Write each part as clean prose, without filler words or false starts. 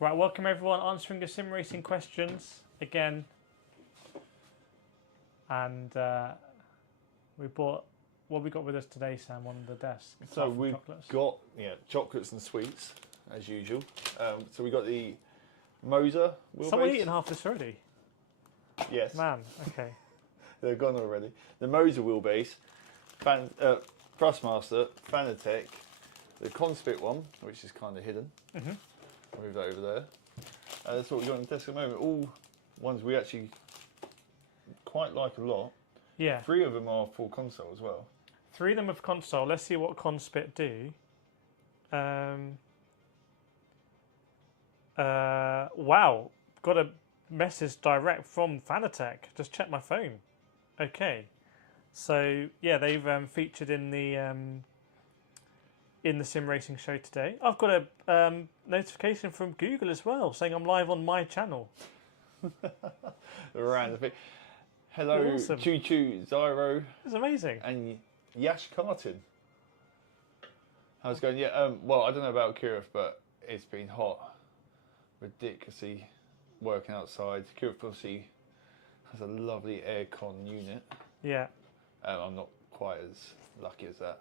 Right, welcome everyone. Answering the sim racing questions again. And we bought, what we got with us today, Sam, on the desk? So we've got chocolates and sweets, as usual. So we got the Moser wheelbase. Someone eating half this already? Yes. Man, okay. They're gone already. The Moser wheelbase, Thrustmaster, Fanatec, the Conspit one, which is kind of hidden. Mm-hmm. I'll move that over there. That's what we've got on the desk at the moment. All ones we actually quite like a lot. Yeah. 3 of them are full console as well. 3 of them have console. Let's see what Conspit do. Wow. Got a message direct from Fanatec. Just check my phone. Okay. So, yeah, they've featured in the sim racing show today. I've got a notification from Google as well saying I'm live on my channel. Random thing. Hello, Awesome. Choo Choo, Zyro. It's amazing. And Yash Carton. How's it going? Yeah, well, I don't know about Kirif, but it's been hot. Ridiculously working outside. Kirif obviously has a lovely aircon unit. Yeah. I'm not quite as lucky as that.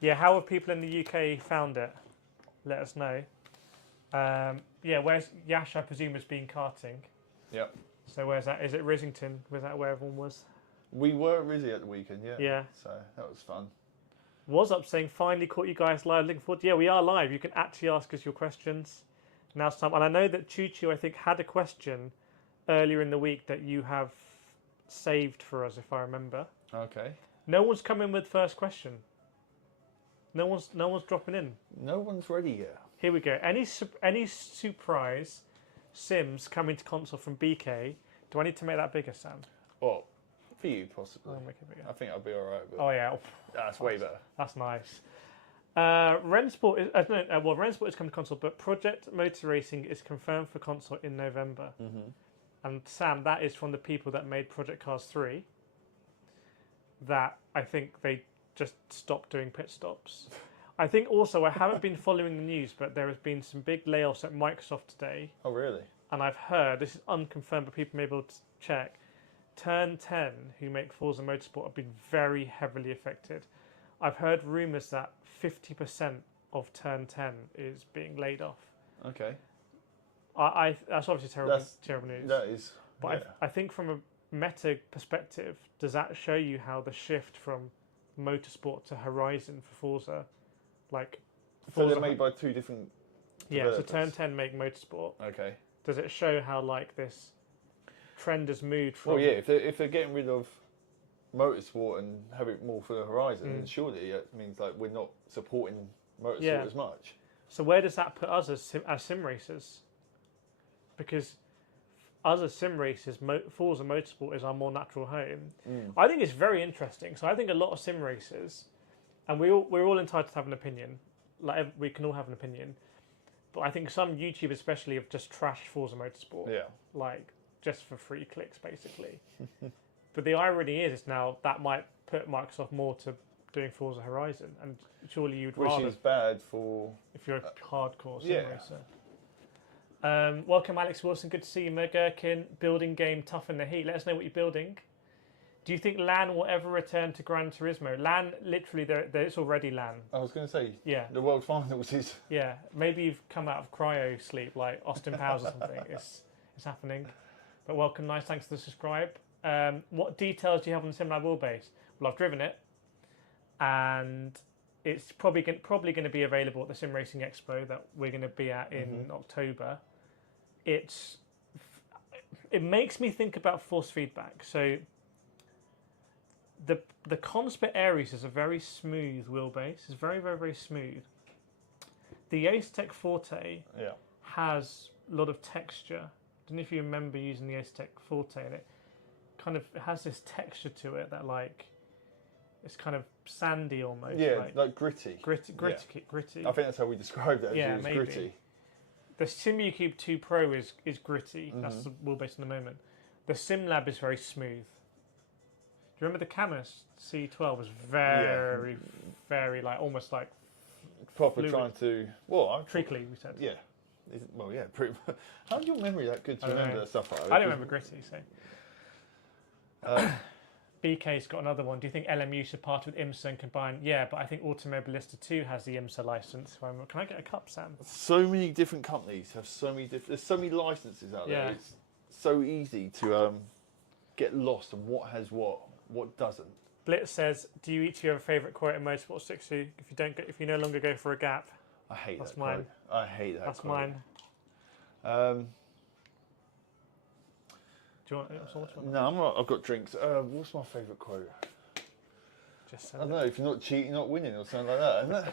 Yeah, how have people in the UK found it? Let us know. Yeah, where's Yash, I presume, has been karting. Yep. So where's that? Is it Risington? Was that where everyone was? We were at Rizzy at the weekend, yeah. Yeah. So that was fun. Was up saying, finally caught you guys live. Looking forward. Yeah, we are live. You can actually ask us your questions. Now's time. And I know that Choo Choo, I think, had a question earlier in the week that you have saved for us, if I remember. Okay. No one's come in with first question. No one's dropping in. No one's ready yet. Here we go. Any surprise sims coming to console from BK? Do I need to make that bigger, Sam? Well, for you, possibly. I'll make it bigger. I think I'll be all right with it. Oh, yeah. That's way better. That's nice. Rensport is Rensport is coming to console, but Project Motor Racing is confirmed for console in November. Mm-hmm. And Sam, that is from the people that made Project Cars 3. That I think they just stopped doing pit stops. I think also, I haven't been following the news, but there has been some big layoffs at Microsoft today. Oh, really? And I've heard, this is unconfirmed, but people may be able to check, Turn 10, who make Forza Motorsport, have been very heavily affected. I've heard rumours that 50% of Turn 10 is being laid off. Okay. That's obviously terrible news. That is. But yeah. I think from a meta perspective, does that show you how the shift from Motorsport to Horizon for Forza, like... So they're made by 2 different developers. So Turn 10 make Motorsport. Okay. Does it show how, like, this trend has moved from... Well, yeah, if they're getting rid of Motorsport and have it more for the Horizon, then surely it means like we're not supporting Motorsport as much. So where does that put us as sim racers? Because us as sim racers, Forza Motorsport is our more natural home. I think it's very interesting. So I think a lot of sim racers, and we're all entitled to have an opinion. Like we can all have an opinion, but I think some YouTubers especially have just trashed Forza Motorsport. Yeah. Like just for free clicks, basically. But the irony is now that might put Microsoft more to doing Forza Horizon, and surely you'd rather... Which is bad for... If you're a hardcore sim racer. Welcome, Alex Wilson. Good to see you, Mergurkin. Building game tough in the heat. Let us know what you're building. Do you think LAN will ever return to Gran Turismo? LAN, literally, it's already LAN. I was going to say, yeah, the World Finals is... Yeah, maybe you've come out of cryo sleep like Austin Powers or something. It's happening. But welcome, nice, thanks for the subscribe. What details do you have on the SimLab wheelbase? Well, I've driven it, and it's probably going to be available at the Sim Racing Expo that we're going to be at in October. It makes me think about force feedback. So the Conspit Aries is a very smooth wheelbase. It's very, very, very smooth. The Acetec Forte has a lot of texture. I don't know if you remember using the Acetec Forte, and it has this texture to it that like it's kind of sandy almost. Yeah, like gritty. Gritty. I think that's how we described it. Yeah, maybe. Gritty. The SimUcube 2 Pro is gritty. That's the wheelbase in the moment. The SimLab is very smooth. Do you remember the Camus C12 was very, very like almost like proper fluid. trying to... Well, treacly, we said. Yeah. Well, yeah, pretty much. How's your memory that good to I don't remember know. that stuff like that? I don't remember Gritty, so. BK's got another one. Do you think LMU should partner with IMSA and combine? Yeah, but I think Automobilista 2 has the IMSA license. Can I get a cup, Sam? So many different companies have so many different. There's so many licenses out there. Yeah. It's so easy to get lost on what has what doesn't. Blitz says, "Do you each have a favourite quote in Motorsport 60? If you no longer go for a gap." I hate That's that mine. quote. I hate that That's quote. mine. Do you want someone? No, I'm not. I've got drinks. What's my favourite quote? Just I don't know. If you're not cheating, you're not winning, or something like that, isn't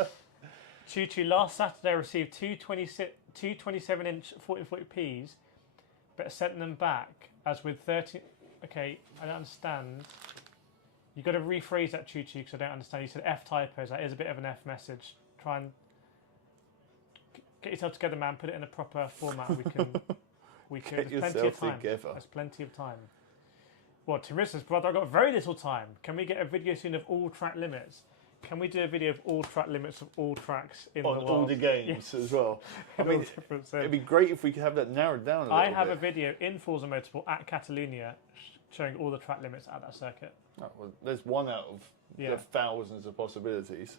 it? Choo Choo last Saturday received two 27-inch 1440p's, but sent them back as with 30. Okay, I don't understand. You've got to rephrase that, Choo Choo, because I don't understand. You said F typos. That is a bit of an F message. Try and get yourself together, man. Put it in a proper format. We can. Get There's plenty of yourself time. together. There's plenty of time. Well, Teresa's brother, I've got very little time. Can we get a video soon of all track limits? Can we do a video of all track limits of all tracks in the world? On all the games as well. I mean, it'd be great if we could have that narrowed down a little bit. I have a video in Forza Motorsport at Catalunya showing all the track limits at that circuit. Oh, well, there's one out of the thousands of possibilities.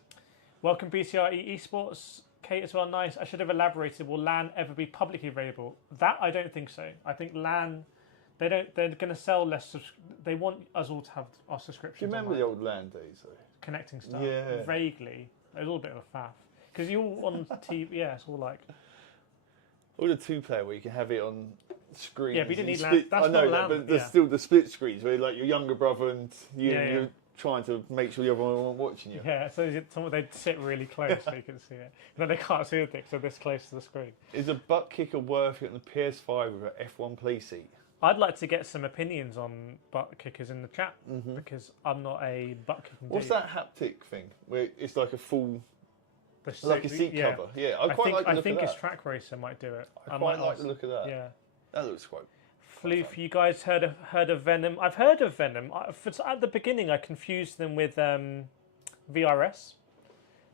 Welcome BCRE Esports. Kate as well, nice. I should have elaborated. Will LAN ever be publicly available? That I don't think so. I think LAN, they're going to sell less. They want us all to have our subscriptions. Do you remember the old LAN days though? Connecting stuff. Yeah. Vaguely. It was all a bit of a faff. Because you're all on TV. Yeah, it's all like. Or the 2-player where you can have it on screens. Yeah, but you didn't need split, LAN. That's I know not that, LAN. but there's still the split screens where like your younger brother and you're trying to make sure the other one aren't watching you. Yeah, so they'd sit really close so you can see it. And then they can't see anything, so they're this close to the screen. Is a butt kicker worth it on the PS5 with an F1 play seat? I'd like to get some opinions on butt kickers in the chat because I'm not a butt kicking What's dude. that haptic thing where it's like a full, The like a seat cover? Yeah, I quite like the look I think of it's that. Track Racer might do it. I quite like the look of that. Yeah. That looks quite. Floof, you guys heard of Venom? I've heard of Venom. At the beginning, I confused them with VRS.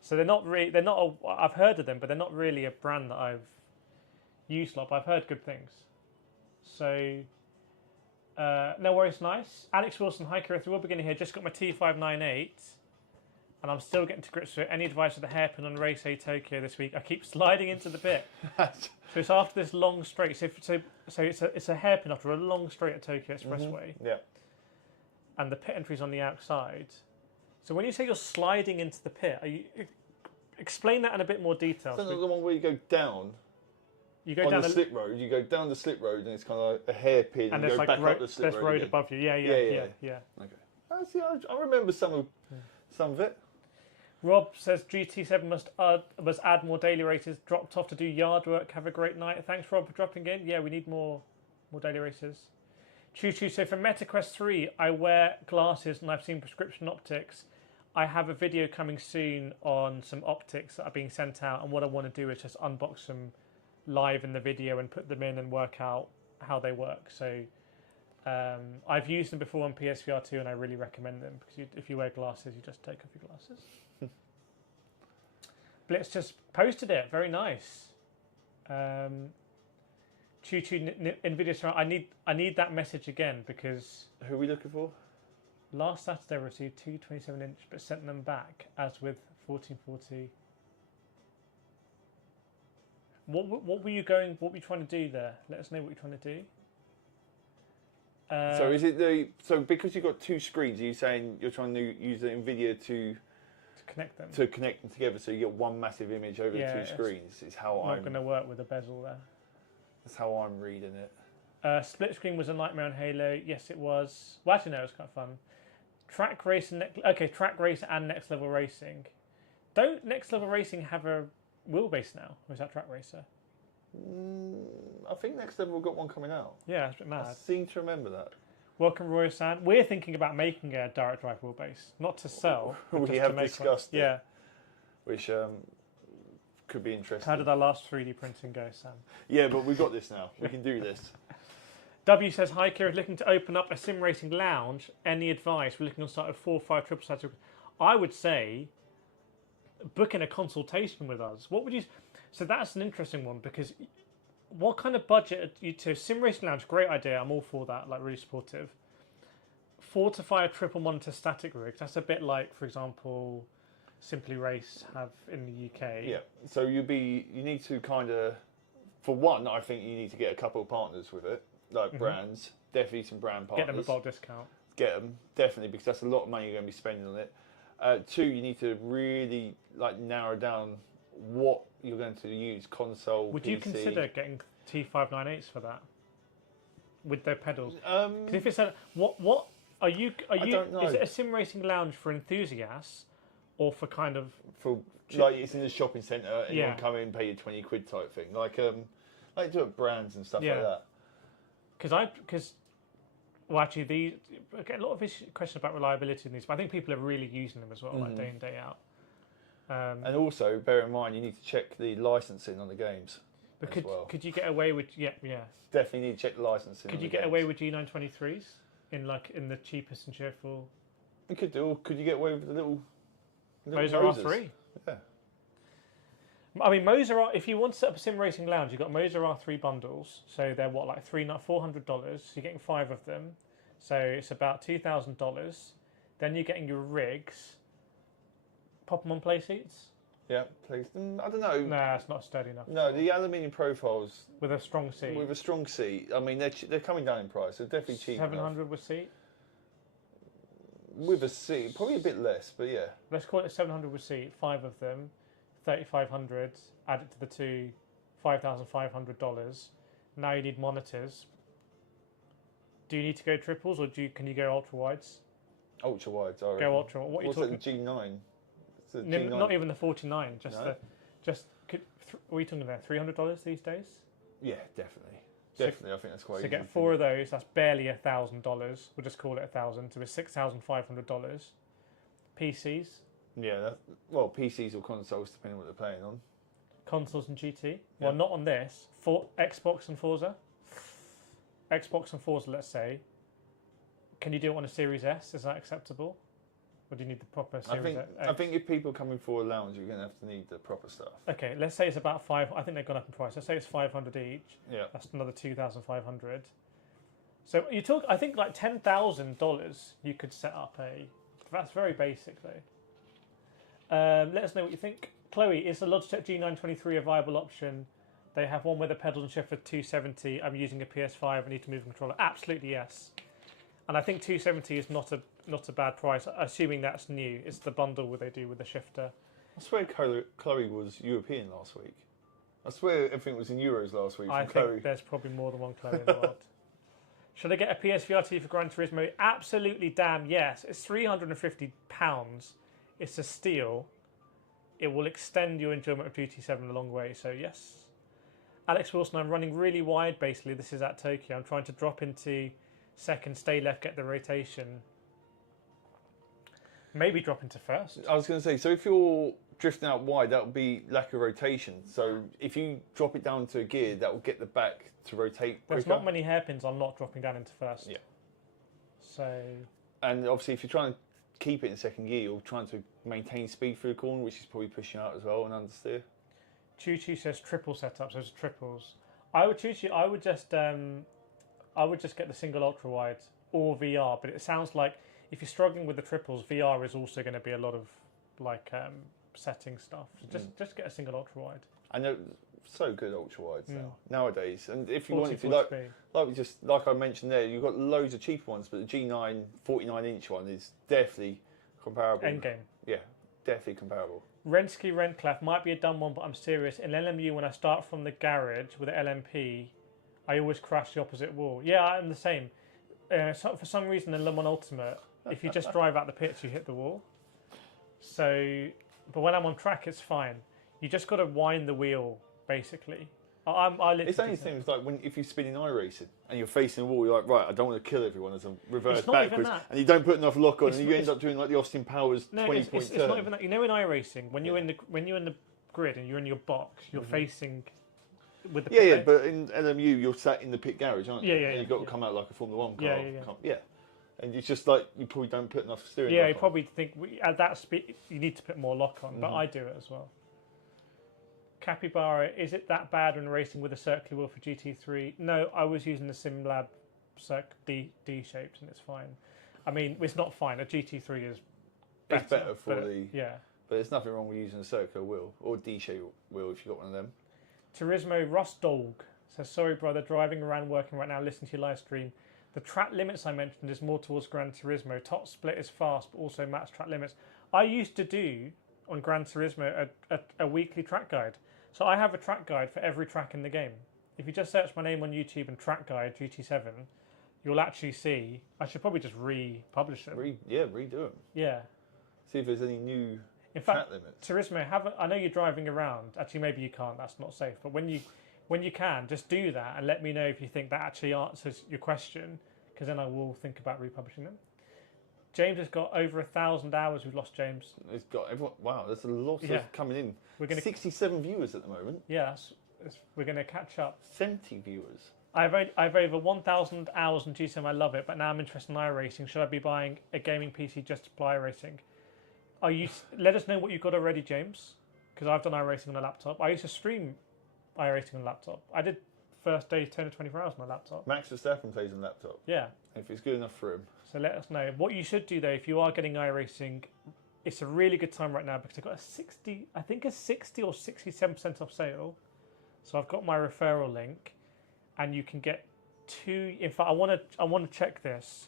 So they're not really. They're not. I've heard of them, but they're not really a brand that I've used a lot. But I've heard good things. So no worries, nice. Alex Wilson, hi Chris. We're beginning here. Just got my T598, and I'm still getting to grips with it. Any advice for the hairpin on Race A Tokyo this week? I keep sliding into the pit. So it's after this long straight. So it's a hairpin after a long straight at Tokyo Expressway. Yeah. And the pit entry's on the outside. So when you say you're sliding into the pit, explain that in a bit more detail. Is that the one where you go down? You go on down the slip road. You go down the slip road, and it's kind of like a hairpin. and you there's go like back up the slip there's road road again. above you. Yeah. Okay. I remember some of it. Rob says GT7 must add more daily races. Dropped off to do yard work. Have a great night. Thanks, Rob, for dropping in. Yeah, we need more daily races. Choo Choo. So for MetaQuest 3, I wear glasses and I've seen prescription optics. I have a video coming soon on some optics that are being sent out, and what I want to do is just unbox them live in the video and put them in and work out how they work. So I've used them before on PSVR 2 and I really recommend them because if you wear glasses, you just take off your glasses. Blitz just posted it. Very nice. Choo Choo NVIDIA. I need that message again because Who are we looking for? last Saturday I received two 27-inch, but sent them back as with 1440. What were you going? What were you trying to do there? Let us know what you're trying to do. So is it because you've got two screens? Are you saying you're trying to use the NVIDIA to connect them? To connect them together, so you get one massive image over the two screens. Is how I'm not going to work with a bezel there. That's how I'm reading it. Split screen was a nightmare on Halo. Yes, it was. Well, actually, no, it was quite fun. Track Racer. Track Racer and Next Level Racing. Don't Next Level Racing have a wheelbase now? Or is that Track Racer? I think Next Level got one coming out. Yeah, it's a bit mad. I seem to remember that. Welcome, Roy San. We're thinking about making a direct drive wheelbase, not to sell. We have discussed it. Yeah. Which could be interesting. How did our last 3D printing go, Sam? Yeah, but we've got this now. We can do this. W says, hi, Kira, looking to open up a sim racing lounge. Any advice? We're looking on start of 4 or 5 triple sides. I would say booking a consultation with us. What would you? So that's an interesting one because what kind of budget? Sim Racing Lounge, great idea. I'm all for that. Like really supportive. 4 to 5 triple monitor static rigs. That's a bit like, for example, Simply Race have in the UK. Yeah. So you need to kind of, for one, I think you need to get a couple of partners with it, like brands. Definitely some brand partners. Get them a bulk discount. Get them definitely because that's a lot of money you're going to be spending on it. 2, you need to really like narrow down what you're going to use. Console. Would PC. you consider getting T598s for that with their pedals? Because if it's what are you? I don't know. Is it a sim racing lounge for enthusiasts, or for kind of for like it's in the shopping centre and you want to come in, pay you 20 quid type thing, like do it brands and stuff like that. Because actually I get a lot of questions about reliability in these, but I think people are really using them as well, like day in day out. And also bear in mind you need to check the licensing on the games. But could you get away with definitely need to check the licensing. Could you get away with G923s in the cheapest and cheerful? You could do. Or could you get away with the little Moser R3? Yeah. I mean, Moser if you want to set up a sim racing lounge, you've got Moser R3 bundles. So they're $400. You're getting 5 of them. So it's about $2,000. Then you're getting your rigs. Pop them on play seats. Yeah, please. I don't know. Nah, it's not sturdy enough. No, the aluminium profiles with a strong seat. With a strong seat. I mean, they're coming down in price. They're definitely cheap. 700 with seat. With a seat, probably a bit less, but yeah. Let's call it 700 with seat. 5 of them, 3,500. Add it to the 2, $5,500. Now you need monitors. Do you need to go triples or can you go ultra wides? Ultra wides. I reckon. Go ultra. What are you talking? What's the G9? Not even the 49. What are you talking about? $300 these days? Yeah, definitely. Definitely, I think that's quite. So get 4 of those. That's barely $1,000. We'll just call it $1,000. So it's $6,500. PCs. Yeah, well, PCs or consoles, depending on what they're playing on. Consoles and GT. Yeah. Well, not on this. For Xbox and Forza. Xbox and Forza, let's say. Can you do it on a Series S? Is that acceptable? Or do you need the proper Series X? I think if people are coming for a lounge, you're going to have to need the proper stuff. Okay, let's say it's about 5. I think they've gone up in price. Let's say it's 500 each. Yeah. That's another 2,500. So you talk. I think like $10,000. You could set up a. That's very basic though. Let us know what you think. Chloe, is the Logitech G923 a viable option? They have one with a pedals and shift for 270. I'm using a PS5. I need to move a controller. Absolutely yes. And I think 270 is not a bad price, assuming that's new. It's the bundle where they do with the shifter. I swear Chloe was European last week. I swear everything was in euros last week. I think there's probably more than one Chloe in the world. Should I get a PSVR2 for Gran Turismo? Absolutely damn yes. It's £350. It's a steal. It will extend your enjoyment of GT7 a long way, so yes. Alex Wilson, I'm running really wide basically. This is at Tokyo. I'm trying to drop into second, stay left, get the rotation. Maybe drop into first. I was going to say, so if you're drifting out wide, that would be lack of rotation. So if you drop it down to a gear, that will get the back to rotate quicker. There's not many hairpins on not dropping down into first. Yeah. So. And obviously, if you're trying to keep it in second gear, you're trying to maintain speed through the corner, which is probably pushing out as well and understeer. Choo Choo says triple setups. Those are triples. I would just get the single ultra wide or VR. But it sounds like if you're struggling with the triples, VR is also going to be a lot of like setting stuff. So just get a single ultra wide. I know, so good ultra wides nowadays. And if you wanted to, like I mentioned there, you've got loads of cheaper ones, but the G9 49-inch one is definitely comparable. Endgame. Yeah, definitely comparable. Renski Renclaf might be a dumb one, but I'm serious. In LMU, when I start from the garage with an LMP, I always crash the opposite wall. Yeah, I'm the same. So for some reason in Le Mans Ultimate, if you just drive out the pits, you hit the wall. So, but when I'm on track, it's fine. You just got to wind the wheel, basically. It's only things like if you're spinning iRacing and you're facing the wall, you're like, right, I don't want to kill everyone as I reverse backwards, and you don't put enough lock on, and you end up doing like the Austin Powers 20-point turn. It's not even that. You know, in iRacing, when you're in the grid and you're in your box, you're facing with the but in LMU you're sat in the pit garage, aren't you? Yeah. You've got to come out like a Formula 1 car. Yeah. And it's just like you probably don't put enough steering. Yeah, lock you on. probably think at that speed you need to put more lock on, but I do it as well. Capybara, is it that bad when racing with a circular wheel for GT3? No, I was using the SimLab D shaped and it's fine. I mean, it's not fine. A GT3 is better. It's better for the. Yeah. But there's nothing wrong with using a circular wheel or D-shaped wheel if you've got one of them. Turismo Rustdog says, sorry brother, driving around working right now, listening to your live stream. The track limits I mentioned is more towards Gran Turismo. Top split is fast, but also max track limits. I used to do on Gran Turismo a weekly track guide. So I have a track guide for every track in the game. If you just search my name on YouTube and track guide GT7, you'll actually see. I should probably just republish them. Redo them. Yeah. See if there's any new In track fact, limits. Turismo, I know you're driving around. Actually, maybe you can't. That's not safe. But when you can, just do that and let me know if you think that actually answers your question, because then I will think about republishing them. James has got over 1,000 hours. We've lost James. It's got everyone. Wow, there's a lot of coming in. We're gonna 67 viewers at the moment. Yeah, we're going to catch up. 70 viewers. I've over 1,000 hours on GSM. I love it, but now I'm interested in iRacing. Should I be buying a gaming PC just to play iRacing? Let us know what you've got already, James, because I've done iRacing on a laptop. I used to stream iRacing on a laptop. I did first day 10 or 24 hours on a laptop. Max Verstappen plays on laptop. Yeah. If it's good enough for him. So let us know. What you should do though, if you are getting iRacing, it's a really good time right now because I've got a 60 or 67% off sale. So I've got my referral link, and you can get 2. In fact, I want to check this.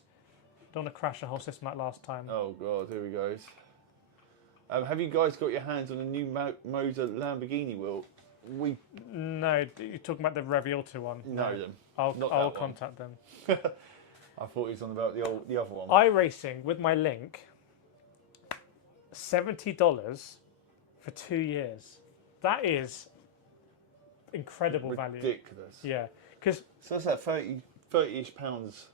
Don't want to crash the whole system like last time. Oh god, here we go. Have you guys got your hands on a new Moser Lamborghini wheel? No, you're talking about the Revialta one. No, them. I'll contact them. I thought he was on about the other one. iRacing with my link, $70 for 2 years. That is incredible value. Ridiculous. Yeah, because so that's like 30-ish pounds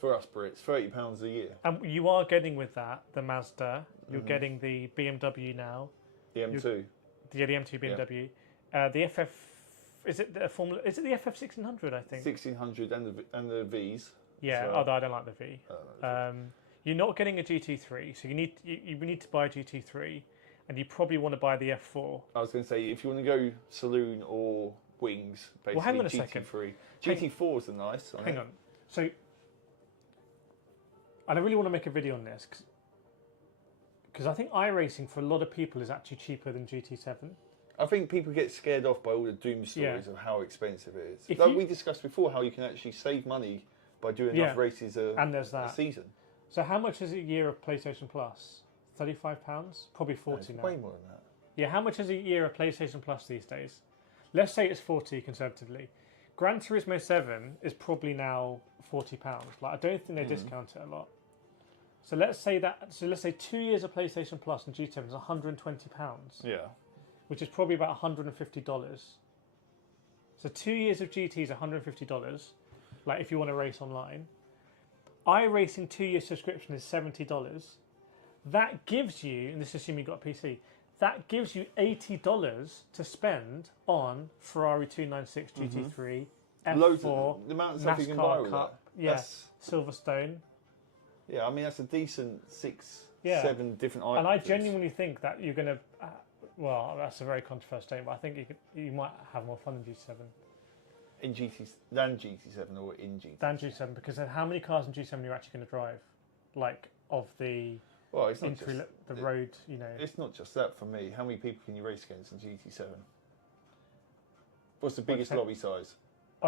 for us Brits. £30 a year. And you are getting with that the Mazda. You're getting the BMW now. The M2. The M2 BMW. The FF. Is it the Formula? Is it the FF 1600? I think. 1600 and the Vs. Yeah, so, although I don't like the V. You're not getting a GT3, so you need to buy a GT3, and you probably want to buy the F4. I was going to say, if you want to go saloon or wings, basically hang on a GT3. second. GT4s are nice. Hang on. So, I really want to make a video on this because I think iRacing for a lot of people is actually cheaper than GT7. I think people get scared off by all the doom stories of how expensive it is. We discussed before how you can actually save money by doing enough races a season. So how much is a year of PlayStation Plus? £35? Probably 40 now. Way more than that. Yeah, how much is a year of PlayStation Plus these days? Let's say it's 40 conservatively. Gran Turismo 7 is probably now £40. Like, I don't think they discount it a lot. So let's say 2 years of PlayStation Plus and G7 is £120. Yeah. Which is probably about $150. So 2 years of GT is $150. Like if you want to race online. iRacing 2-year subscription is $70. That gives you, and this is assuming you've got a PC, that gives you $80 to spend on Ferrari 296 GT3, F4, loads of the amount of stuff you can buy with Cup, that. Silverstone. Yeah, I mean that's a decent 7 different items. And I genuinely think that you're going to. Well, that's a very controversial statement. But I think you might have more fun in GT7. In than GT7 or in GT7? Than GT7, because then how many cars in GT7 are you actually going to drive? Like, of the it's not just, the road, you know. It's not just that for me. How many people can you race against in GT7? What's the biggest lobby size?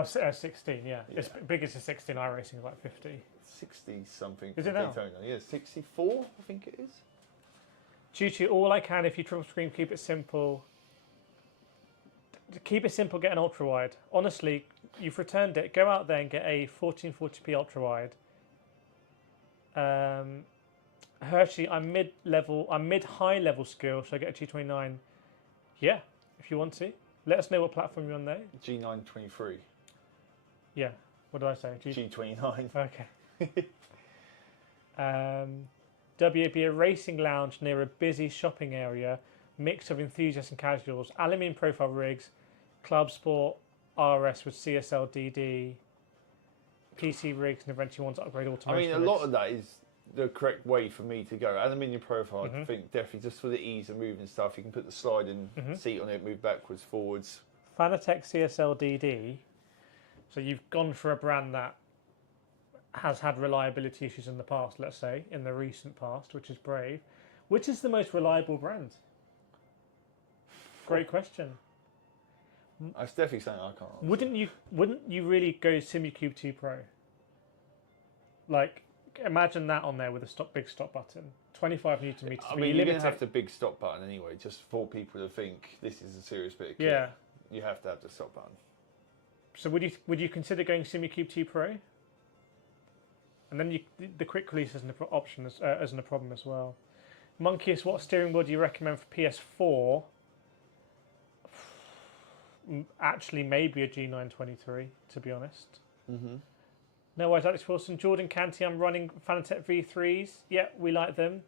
16, yeah. It's biggest is 16, iRacing is like 50. 60 something. Is it now? Daytona. Yeah, 64, I think it is. GT, all I can, if you triple screen, keep it simple. Keep it simple, get an ultra wide. Honestly, you've returned it. Go out there and get a 1440p ultra wide. Hershey, I'm mid-high level skill, so I get a G29. Yeah, if you want to. Let us know what platform you're on there. G923. Yeah, what did I say? G29. Okay. WB, a racing lounge near a busy shopping area, mix of enthusiasts and casuals, aluminium profile rigs, club sport, RS with CSL DD, PC rigs and eventually want to upgrade I automotive mean, a lot of that is the correct way for me to go. Aluminium profile, I think definitely just for the ease of moving stuff. You can put the sliding seat on it, move backwards, forwards. Fanatec CSL-DD. So you've gone for a brand that has had reliability issues in the past, let's say, in the recent past, which is brave. Which is the most reliable brand? Great question. That's definitely something I can't answer. Wouldn't you really go SimuCube 2 Pro? Like, imagine that on there with a big stop button. 25 Newton meters. I mean, you're going to have the big stop button anyway, just for people to think this is a serious bit of kit. Yeah. You have to have the stop button. So would you consider going SimuCube 2 Pro? And then the quick release isn't an option, isn't a problem as well. Monkeyus, what steering wheel do you recommend for PS4? Actually, maybe a G923, to be honest. No worries, Alex Wilson. Jordan Canty, I'm running Fanatec V3s. Yeah, we like them.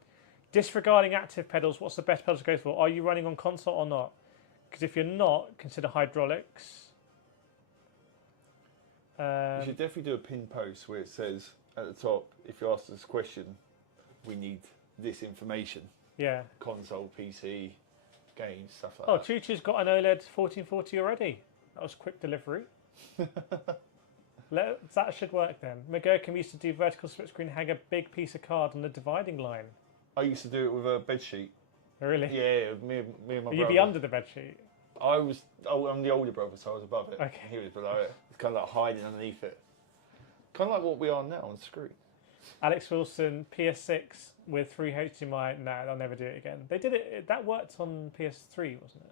Disregarding active pedals, what's the best pedal to go for? Are you running on console or not? Because if you're not, consider hydraulics. You should definitely do a pin post where it says at the top, if you ask this question, we need this information. Yeah. Console, PC, games, stuff like Oh, that. Choo Choo's got an OLED 1440 already. That was quick delivery. That should work then. McGurkin used to do vertical split screen, hang a big piece of card on the dividing line. I used to do it with a bed sheet. Really? Yeah, me and my brother. You'd be under the bed sheet. I'm the older brother, so I was above it. Okay. He was below it. It's kind of like hiding underneath it. Kind of like what we are now on the screen. Alex Wilson, PS6 with 3 HDMI. No, they'll never do it again. They did it. That worked on PS3, wasn't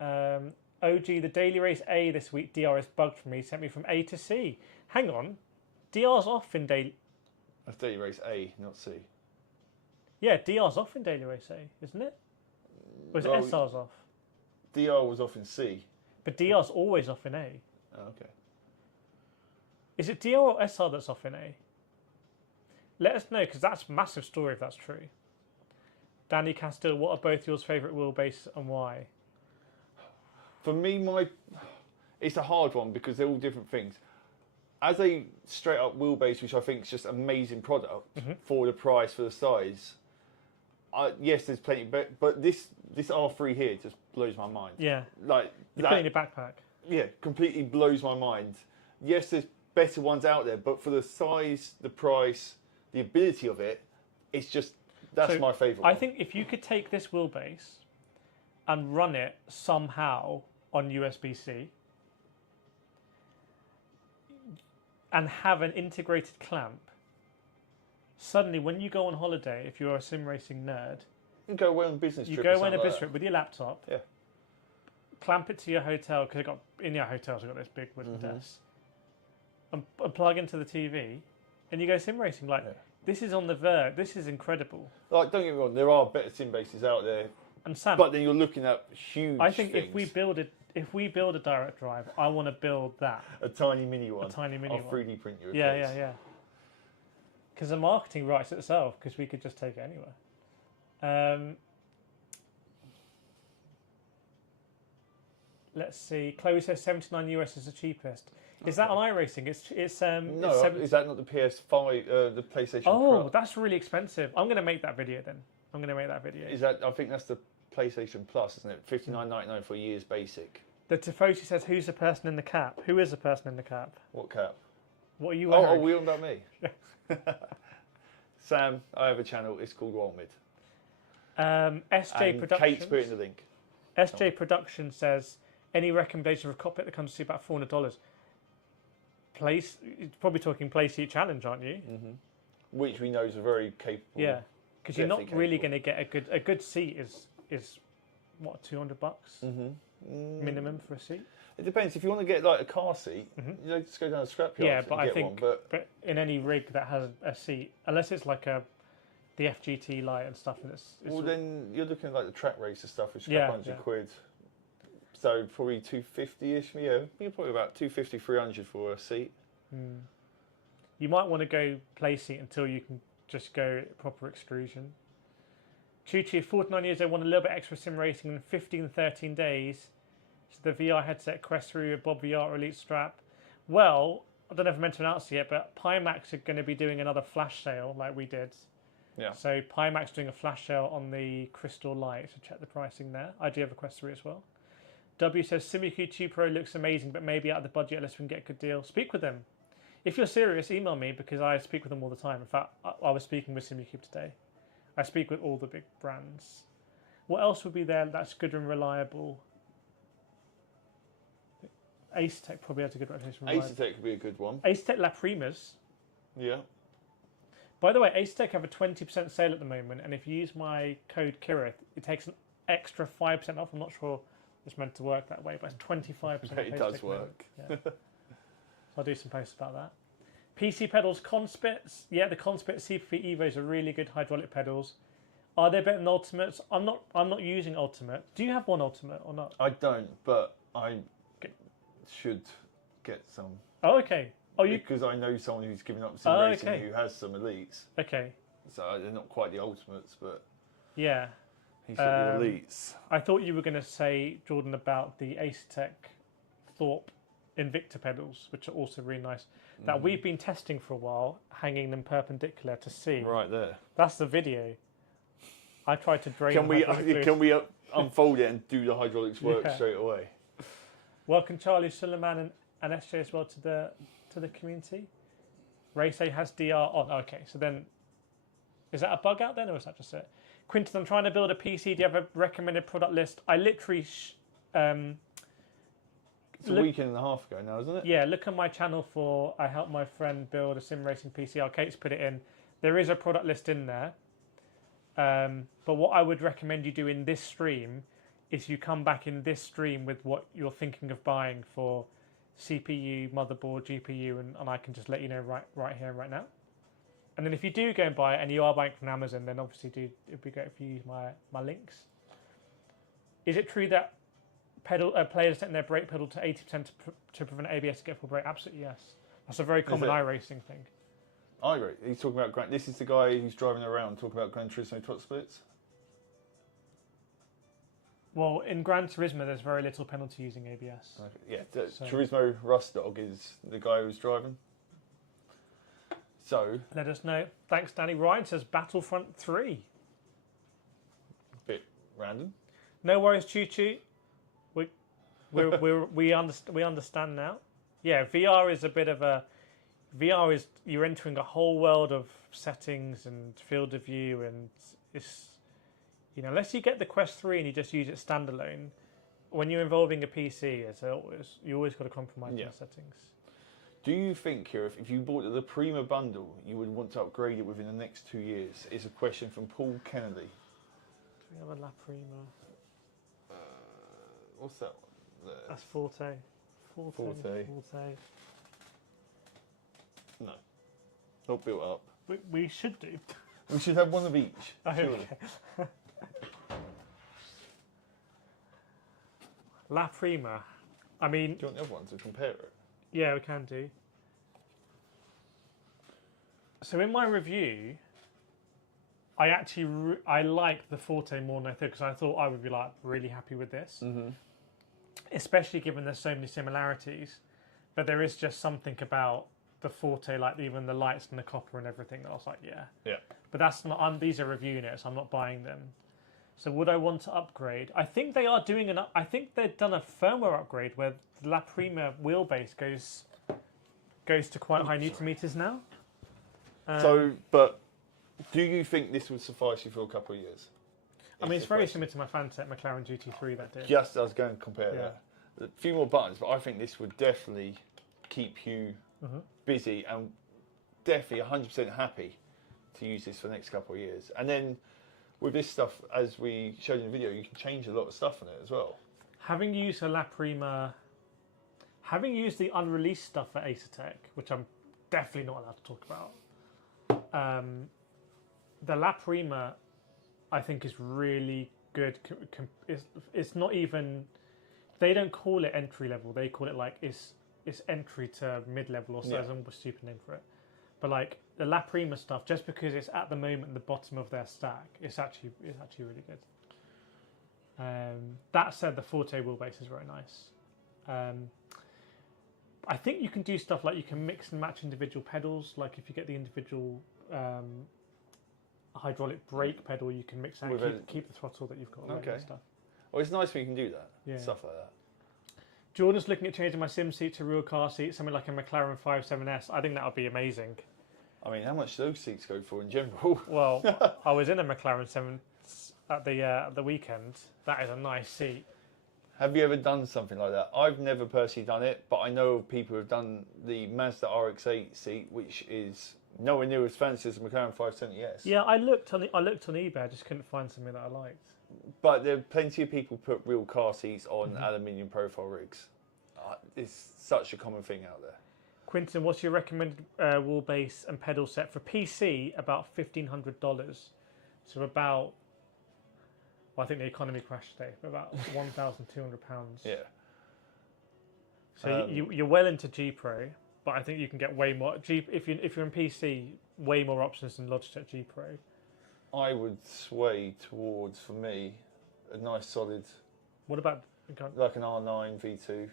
it? OG, the Daily Race A this week. DR is bugged for me. Sent me from A to C. Hang on. DR's off in Daily... That's Daily Race A, not C. Yeah, DR's off in Daily Race A, isn't it? Or is it SR's off? DR was off in C. But DR's always off in A. Oh, okay. Is it DR or SR that's off in A? Let us know, because that's a massive story if that's true. Danny Castile, what are both yours favourite wheelbase and why? For me, it's a hard one because they're all different things. As a straight up wheelbase, which I think is just amazing product for the price, for the size. Yes, there's plenty, but this R3 here just blows my mind. Yeah. Like you put it in your backpack. Yeah, completely blows my mind. Yes, there's better ones out there, but for the size, the price, the ability of it, it's just that's my favourite. I think if you could take this wheelbase and run it somehow on USB-C and have an integrated clamp, suddenly when you go on holiday, if you're a sim racing nerd, you go away on business trip. You go away on a business trip with your laptop. Yeah. Clamp it to your hotel because in your hotels you've got this big wooden desk, and plug into the TV, and you go sim racing. This is on the verge. This is incredible. Like, don't get me wrong, there are better sim bases out there. And Sam, but then you're looking at huge. I think things. if we build a direct drive, I want to build that. A tiny mini one. A tiny mini one. I'll 3D print you a Yeah, case. yeah. Because the marketing writes itself. Because we could just take it anywhere. Let's see. Chloe says 79 US is the cheapest. Is that on iRacing? It's no. Is that not the PS5? The PlayStation? Oh, Pro? That's really expensive. I'm going to make that video then. Is that? I think that's the PlayStation Plus, isn't it? $59.99 for a year's basic. The Tifosi says, "Who's the person in the cap? Who is the person in the cap? What cap? What are you wearing?" Oh, we on about me. Sam, I have a channel. It's called Walmid. SJ and Productions. Kate's put in the link. SJ Production says, "Any recommendation for a cockpit that comes to about $400?" Place, you're probably talking Play Seat Challenge, aren't you? Mm-hmm. Which we know is a very capable. Yeah, because you're not really going to get a good seat is what, $200 minimum for a seat. It depends. If you want to get like a car seat, just go down a scrapyard. Yeah, but I think one, but in any rig that has a seat, unless it's like the FGT light and stuff, and it's well, then you're looking at like the track racer stuff, which is £100. So probably 250-ish. Yeah, you're probably about 250, 300 for a seat. You might want to go play seat until you can just go proper extrusion. Choo 49 years, I want a little bit extra sim racing in 15, 13 days. So the VR headset Quest 3 with Bob VR Elite strap. Well, I don't know if I meant to announce it yet, but Pimax are going to be doing another flash sale like we did. Yeah. So Pimax doing a flash sale on the Crystal Light, so check the pricing there. I do have a Quest 3 as well. W says SimuQ 2 Pro looks amazing, but maybe out of the budget unless we can get a good deal. Speak with them. If you're serious, email me because I speak with them all the time. In fact, I was speaking with SimuQ today. I speak with all the big brands. What else would be there that's good and reliable? Asetec probably has a good reputation. Asetec would be a good one. Asetec La Primas. Yeah. By the way, Asetec have a 20% sale at the moment, and if you use my code Kirith, it takes an extra 5% off. I'm not sure it's meant to work that way, but it's 25%. It does work. Yeah. So I'll do some posts about that. PC pedals, Conspits. Yeah, the Conspit CP Evos are really good hydraulic pedals. Are they better than Ultimates? I'm not using Ultimate. Do you have one Ultimate or not? I don't, but I should get some. Oh, okay. Oh, because I know someone who's given up sim racing who has some elites. Okay. So they're not quite the Ultimates, but yeah, he's got the elites. I thought you were going to say, Jordan, about the Asetec Thorpe Invicta pedals, which are also really nice. That we've been testing for a while, hanging them perpendicular to see. Right there. That's the video. I tried to drain. Can we unfold it and do the hydraulics work straight away? Welcome, Charlie Suleiman and SJ as well to the community. Race A has DR on. Okay, so then is that a bug out then, or is that just it? Quinton, I'm trying to build a PC. Do you have a recommended product list? I literally. It's a weekend and a half ago now, isn't it? Yeah, look on my channel for I helped my friend build a sim racing PC. Kate's put it in. There is a product list in there. But what I would recommend you do in this stream is you come back in this stream with what you're thinking of buying for CPU, motherboard, GPU, and I can just let you know right here and right now. And then if you do go and buy it and you are buying from Amazon, then obviously it'd be great if you use my links. Is it true that players setting their brake pedal to 80% to prevent ABS to get full brake? Absolutely yes. That's a very common iRacing thing. iRacing. He's talking about this is the guy who's driving around talking about Gran Turismo top splits. Well, in Gran Turismo, there's very little penalty using ABS. Okay. Yeah, Turismo Rust Dog is the guy who's driving. So let us know. Thanks, Danny. Ryan says Battlefront 3. Bit random. No worries, Choo Choo. We understand now. Yeah, VR is a bit of a. VR is you're entering a whole world of settings and field of view, and it's unless you get the Quest 3 and you just use it standalone, when you're involving a PC, you always got to compromise the settings. Do you think, Kira, if you bought the Prima bundle, you would want to upgrade it within the next 2 years? Is a question from Paul Kennedy. Do we have a La Prima? What's that one? There. That's Forte. Forte. No. Not built up. We should do. We should have one of each. Okay. La Prima. I mean... Do you want the other one to compare it? Yeah, we can do. So in my review, I actually I like the Forte more than I thought because I thought I would be really happy with this. Mm-hmm. Especially given there's so many similarities, but there is just something about the Forte, like even the lights and the copper and everything. That I was like, yeah. But that's not. These are review units. I'm not buying them. So would I want to upgrade? I think they are doing I think they've done a firmware upgrade where the La Prima wheelbase goes to quite high newton meters now. But do you think this would suffice you for a couple of years? I mean, it's very similar to my Fanatec McLaren GT3 that did. Just I was going to compare that. A few more buttons, but I think this would definitely keep you busy and definitely 100% happy to use this for the next couple of years. And then with this stuff, as we showed in the video, you can change a lot of stuff on it as well. Having used a La Prima, having used the unreleased stuff for Asetec, which I'm definitely not allowed to talk about, the La Prima, I think, is really good. It's not even, they don't call it entry level. They call it it's entry to mid level or so. There's a stupid name for it. But like the La Prima stuff, just because it's at the moment the bottom of their stack, it's actually really good. That said, the Forte wheelbase is very nice. I think you can do stuff like you can mix and match individual pedals. Like if you get the individual hydraulic brake pedal, you can mix and keep the throttle that you've got already and stuff. Well, it's nice when you can do that. Yeah. Stuff like that. Jordan's looking at changing my sim seat to real car seat, something like a McLaren 5.7S. I think that would be amazing. I mean, how much do those seats go for in general? Well, I was in a McLaren 7 at the weekend. That is a nice seat. Have you ever done something like that? I've never personally done it, but I know of people who have done the Mazda RX-8 seat, which is nowhere near as fancy as the McLaren 570S. Yeah, I looked on eBay. I just couldn't find something that I liked. But there are plenty of people put real car seats on aluminium profile rigs. It's such a common thing out there. Quinton, what's your recommended wheelbase and pedal set for PC? About $1,500. So about, well, I think the economy crashed today, but about £1,200. Yeah. So you're well into G Pro, but I think you can get way more. If you're in PC, way more options than Logitech G Pro. I would sway towards, for me, a nice solid. What about like an R9 V2?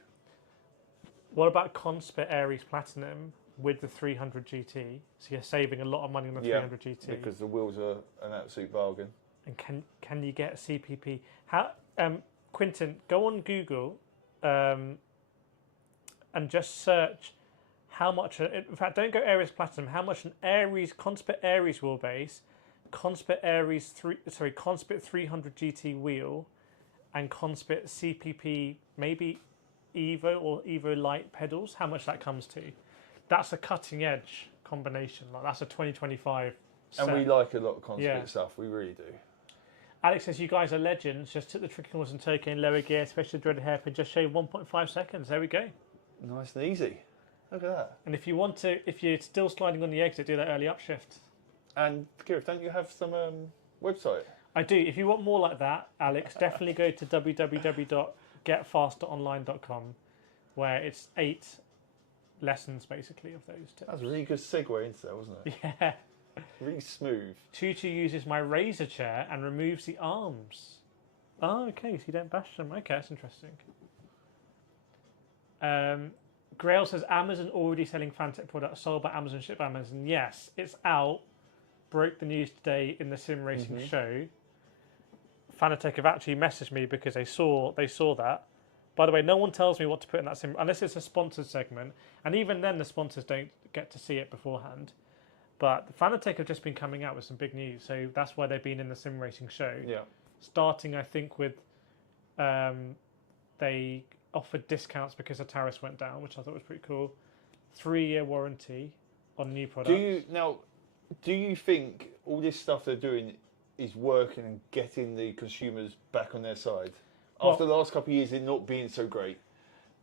What about Conspit Aries Platinum with the 300 GT? So you're saving a lot of money on the 300 GT. Because the wheels are an absolute bargain. And can you get CPP? How Quinton, go on Google and just search how much. In fact, don't go Aries Platinum. How much an Aries Conspit Aries wheelbase, Conspit 300 GT wheel, and Conspit CPP maybe Evo or Evo Light pedals. How much that comes to? That's a cutting edge combination. Like that's a 2025. Set. And we like a lot of Conspit stuff. We really do. Alex says, you guys are legends. Just took the tricky corners in Tokyo in lower gear, especially the dreaded hairpin. Just shaved 1.5 seconds. There we go. Nice and easy. Look at that. And if you're still sliding on the exit, do that early upshift. And Kirif, don't you have some website? I do. If you want more like that, Alex, definitely go to www.getfasteronline.com, where it's 8 lessons basically of those tips. That's a really good segue into that, wasn't it? Yeah. Really smooth. Tutu uses my razor chair and removes the arms. Oh, okay, so you don't bash them. Okay, that's interesting. Grail says, Amazon already selling Fanatec products sold by Amazon, shipped by Amazon. Yes, it's out. Broke the news today in the sim racing show. Fanatec have actually messaged me because they saw that. By the way, no one tells me what to put in that sim unless it's a sponsored segment, and even then the sponsors don't get to see it beforehand. But Fanatec have just been coming out with some big news, so that's why they've been in the sim racing show. Yeah. Starting, I think, with they offered discounts because the tariffs went down, which I thought was pretty cool. 3-year warranty on new products. Do you think all this stuff they're doing is working and getting the consumers back on their side? After the last couple of years, it not being so great,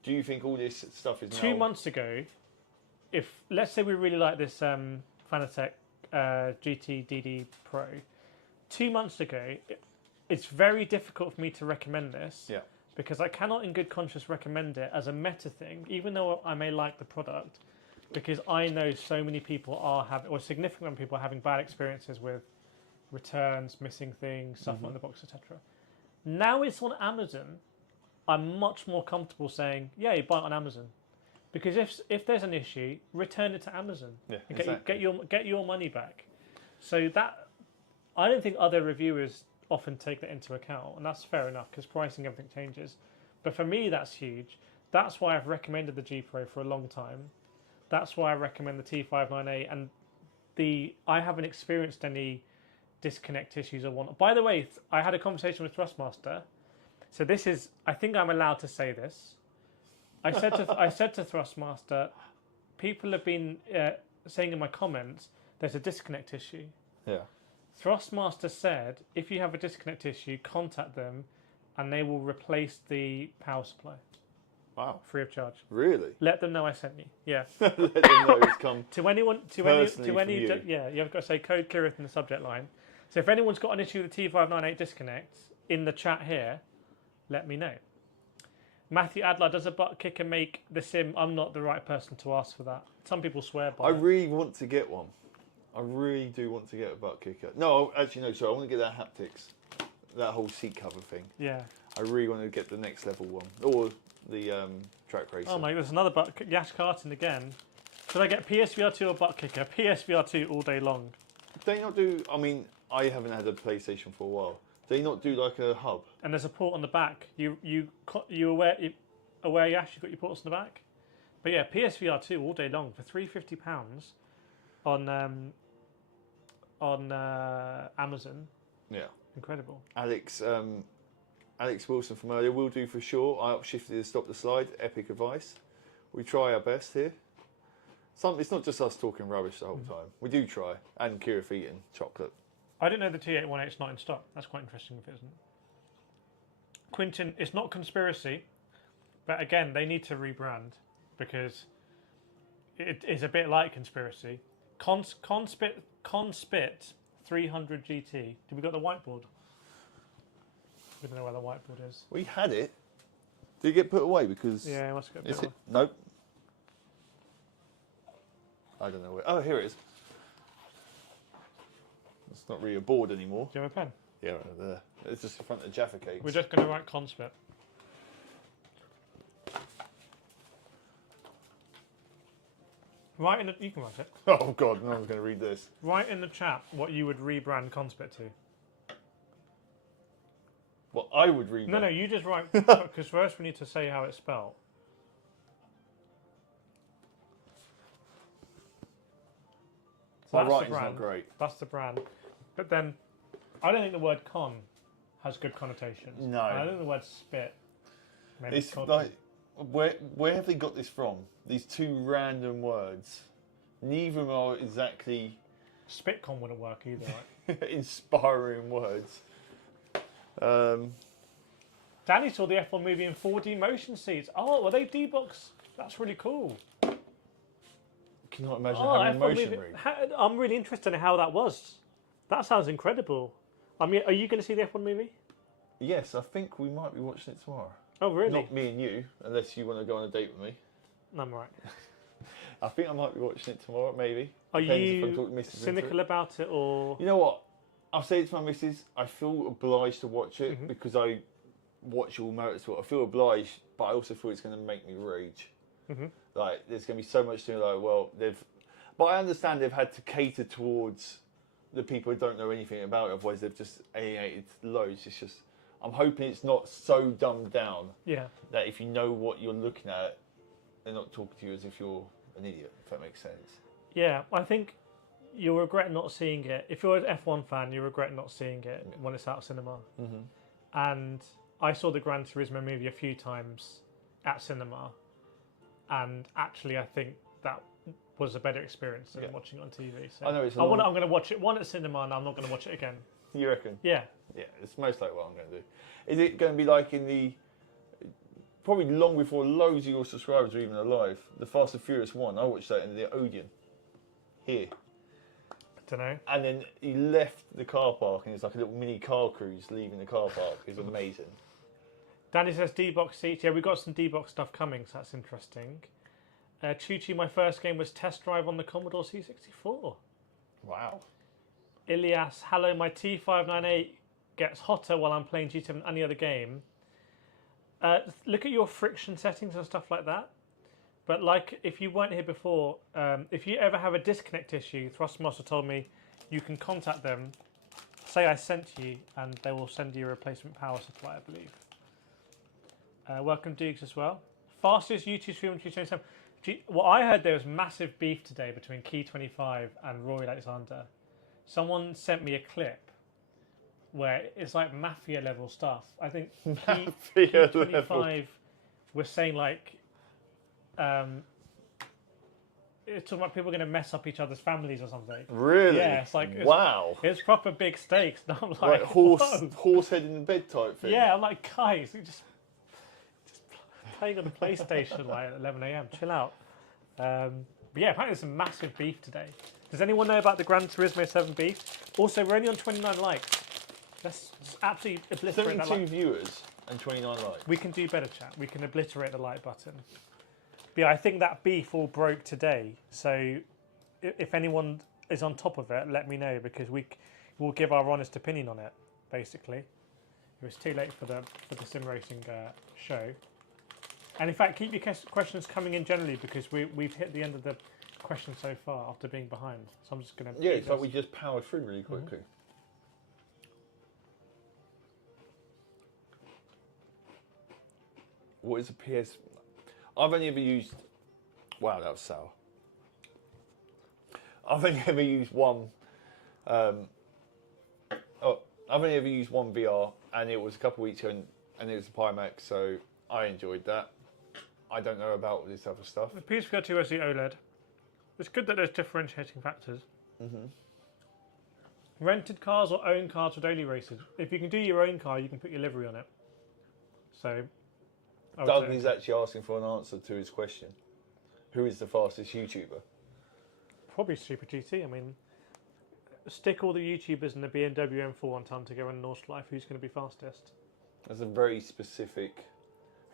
do you think all this stuff is 2 months ago, if let's say we really like this Fanatec GT DD Pro, 2 months ago, it's very difficult for me to recommend this. Yeah. Because I cannot in good conscience recommend it as a meta thing, even though I may like the product, because I know so many people are having, or a significant number of people are having bad experiences with returns, missing things, stuff on the box, etc. Now it's on Amazon, I'm much more comfortable saying, yeah, you buy it on Amazon. Because if there's an issue, return it to Amazon. Yeah, and exactly. get your money back. So that, I don't think other reviewers often take that into account, and that's fair enough because pricing, everything changes. But for me, that's huge. That's why I've recommended the G Pro for a long time. That's why I recommend the T598, and I haven't experienced any disconnect issues or whatnot. By the way, I had a conversation with Thrustmaster. So this is, I think I'm allowed to say this. I said to Thrustmaster, people have been saying in my comments, there's a disconnect issue. Yeah. Thrustmaster said, if you have a disconnect issue, contact them, and they will replace the power supply. Wow. Free of charge. Really? Let them know I sent you. Yeah. Let them know it's come to anyone, to any, you. yeah, you've got to say code Kirith in the subject line. So if anyone's got an issue with the T598 disconnect in the chat here, let me know. Matthew Adler, does a butt kicker make the sim? I'm not the right person to ask for that. Some people swear by it. I really want to get one. I really do want to get a butt kicker. No, actually, no, sorry. I want to get that Haptics. That whole seat cover thing. Yeah. I really want to get the next level one. Or the track racer. Oh my, there's another Yash Carton again. Should I get PSVR 2 or butt kicker? PSVR 2 all day long. Do they not do? I mean, I haven't had a PlayStation for a while. Do they not do like a hub? And there's a port on the back. You aware Yash? You got your ports on the back. But yeah, PSVR 2 all day long for £350 on Amazon. Yeah. Incredible. Alex Wilson from earlier will do for sure. I upshifted to stop the slide. Epic advice. We try our best here. It's not just us talking rubbish the whole time. We do try. And Kira eating chocolate. I didn't know the T818's not in stock. That's quite interesting if it isn't. Quintin, it's not conspiracy, but again, they need to rebrand because it is a bit like conspiracy. Conspit 300 GT. Did we got the whiteboard? We don't know where the whiteboard is. We had it. Did it get put away because? Yeah, it must have got Is put it? Nope. I don't know where. Oh, here it is. It's not really a board anymore. Do you have a pen? Yeah, right there. It's just in front of Jaffa Cakes. We're just going to write Conspit. Write in the... You can write it. Oh, God, no one's going to read this. Write in the chat what you would rebrand Conspit to. What I would read. No, you just write... Because first we need to say how it's spelled. So My that's the writing's brand. not great. That's the brand. But then, I don't think the word con has good connotations. No. I think the word spit. Maybe It's like, where have they got this from? These two random words. Neither of them are exactly Spitcon wouldn't work either, right? inspiring words. Danny saw the F1 movie in 4D motion seats. Oh, were they D-Box? That's really cool. Can you not imagine Oh, having a F1 motion movie. rig? I'm really interested in how that was. That sounds incredible. I mean, are you going to see the F1 movie? Yes, I think we might be watching it tomorrow. Oh, really? Not me and you, unless you want to go on a date with me. No, I'm right. I think I might be watching it tomorrow, maybe. Are Depends if I'm you talking to Mrs. cynical about it, or...? You know what? I'll say it to my missus. I feel obliged to watch it because I watch all motorsport. I feel obliged, but I also feel it's going to make me rage. Like, there's going to be so much to like, well, but I understand they've had to cater towards the people who don't know anything about it, otherwise they've just alienated loads. It's just, I'm hoping it's not so dumbed down that if you know what you're looking at, they're not talking to you as if you're an idiot, if that makes sense. Yeah, I think you'll regret not seeing it. If you're an F1 fan, you regret not seeing it when it's out of cinema. And I saw the Gran Turismo movie a few times at cinema, and actually I think that was a better experience than watching it on TV. So I know I'm going to watch it one at cinema, and I'm not going to watch it again. You reckon? Yeah. Yeah, it's most likely what I'm going to do. Is it going to be like in the... Probably long before loads of your subscribers are even alive. The Fast and Furious 1, I watched that in the Odeon. Here. I don't know. And then he left the car park and it's like a little mini car cruise leaving the car park. It's amazing. Danny says D-Box seats. Yeah, we've got some D-Box stuff coming, so that's interesting. Choo-Choo, my first game was Test Drive on the Commodore C64. Wow. Ilias, hello, my T598 gets hotter while I'm playing GTA than any other game. Look at your friction settings and stuff like that. But like, if you weren't here before, if you ever have a disconnect issue, Thrustmaster told me you can contact them, say I sent you, and they will send you a replacement power supply, I believe. Welcome, Dukes, as well. Fastest YouTube stream on 227. Well, I heard there was massive beef today between Key25 and Roy Alexander. Someone sent me a clip where it's like mafia level stuff. I think Key25 was saying like, it's talking about people going to mess up each other's families or something. Really? Yeah, it's like, wow. It's proper big stakes. And I'm like, horse head in bed type thing. Yeah, I'm like, guys, you just playing on the PlayStation like at 11 a.m. Chill out. But yeah, apparently there's some massive beef today. Does anyone know about the Gran Turismo 7 beef? Also, we're only on 29 likes. Let's absolutely obliterate that 72 like. viewers and 29 likes. We can do better, chat. We can obliterate the like button. But yeah, I think that beef all broke today. So if anyone is on top of it, let me know, because we'll give our honest opinion on it, basically. It was too late for the sim racing show. And in fact, keep your questions coming in generally because we've hit the end of the question so far after being behind. So I'm just going to... Yeah, it's like we just powered through really quickly. What is a PS? I've only ever used... Wow, that was sour. I've only ever used one... I've only ever used one VR, and it was a couple of weeks ago, and it was a Pimax, so I enjoyed that. I don't know about this other stuff. The PSVR 2 has the OLED. It's good that there's differentiating factors. Rented cars or owned cars for daily races. If you can do your own car, you can put your livery on it. So, Doug is actually asking for an answer to his question. Who is the fastest YouTuber? Probably Super GT. I mean, stick all the YouTubers in the BMW M4 on time to go in Nordschleife. Who's going to be fastest? That's a very specific...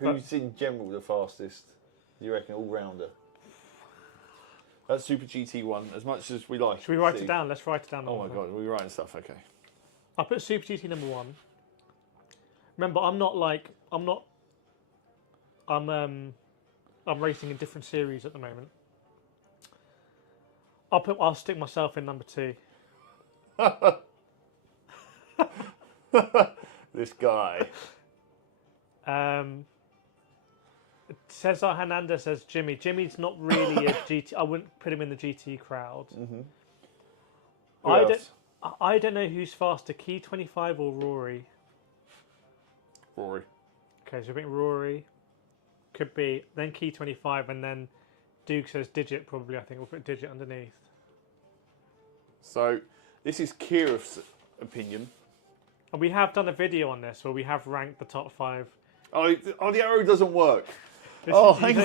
Who's in general the fastest, do you reckon, all-rounder? That's Super GT one, as much as we like. Should we write it down? Let's write it down. Oh my god, we're writing stuff, okay. I'll put Super GT number 1. Remember, I'm racing in different series at the moment. I'll stick myself in number 2. This guy. Cesar Hernandez says Jimmy. Jimmy's not really a GT. I wouldn't put him in the GT crowd. I don't know who's faster, Key 25 or Rory. Rory. Okay, so I think Rory could be then Key 25, and then Duke says Digit. Probably, I think we'll put Digit underneath. So this is Kirith's opinion. And we have done a video on this where we have ranked the top 5. Oh, the arrow doesn't work. Hang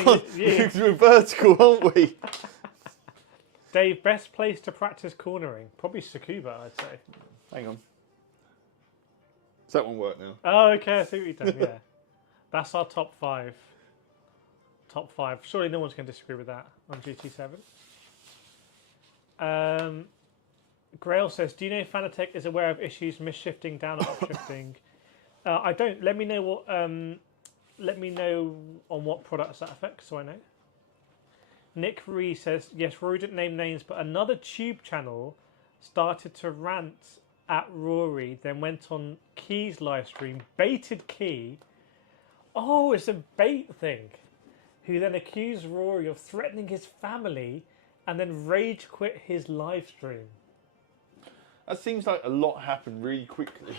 on. Yeah. We're vertical, aren't we? Dave, best place to practice cornering? Probably Tsukuba, I'd say. Hang on. Does that one work now? Oh, okay, I see what you've done, yeah. That's our top 5. Top 5. Surely no one's going to disagree with that on GT7. Grail says, do you know Fanatec is aware of issues misshifting down and upshifting? I don't. Let me know what. Let me know on what products that affects, so I know. Nick Ree says, yes, Rory didn't name names, but another tube channel started to rant at Rory, then went on Key's live stream, baited Key. Oh, it's a bait thing. Who then accused Rory of threatening his family and then rage quit his live stream. That seems like a lot happened really quickly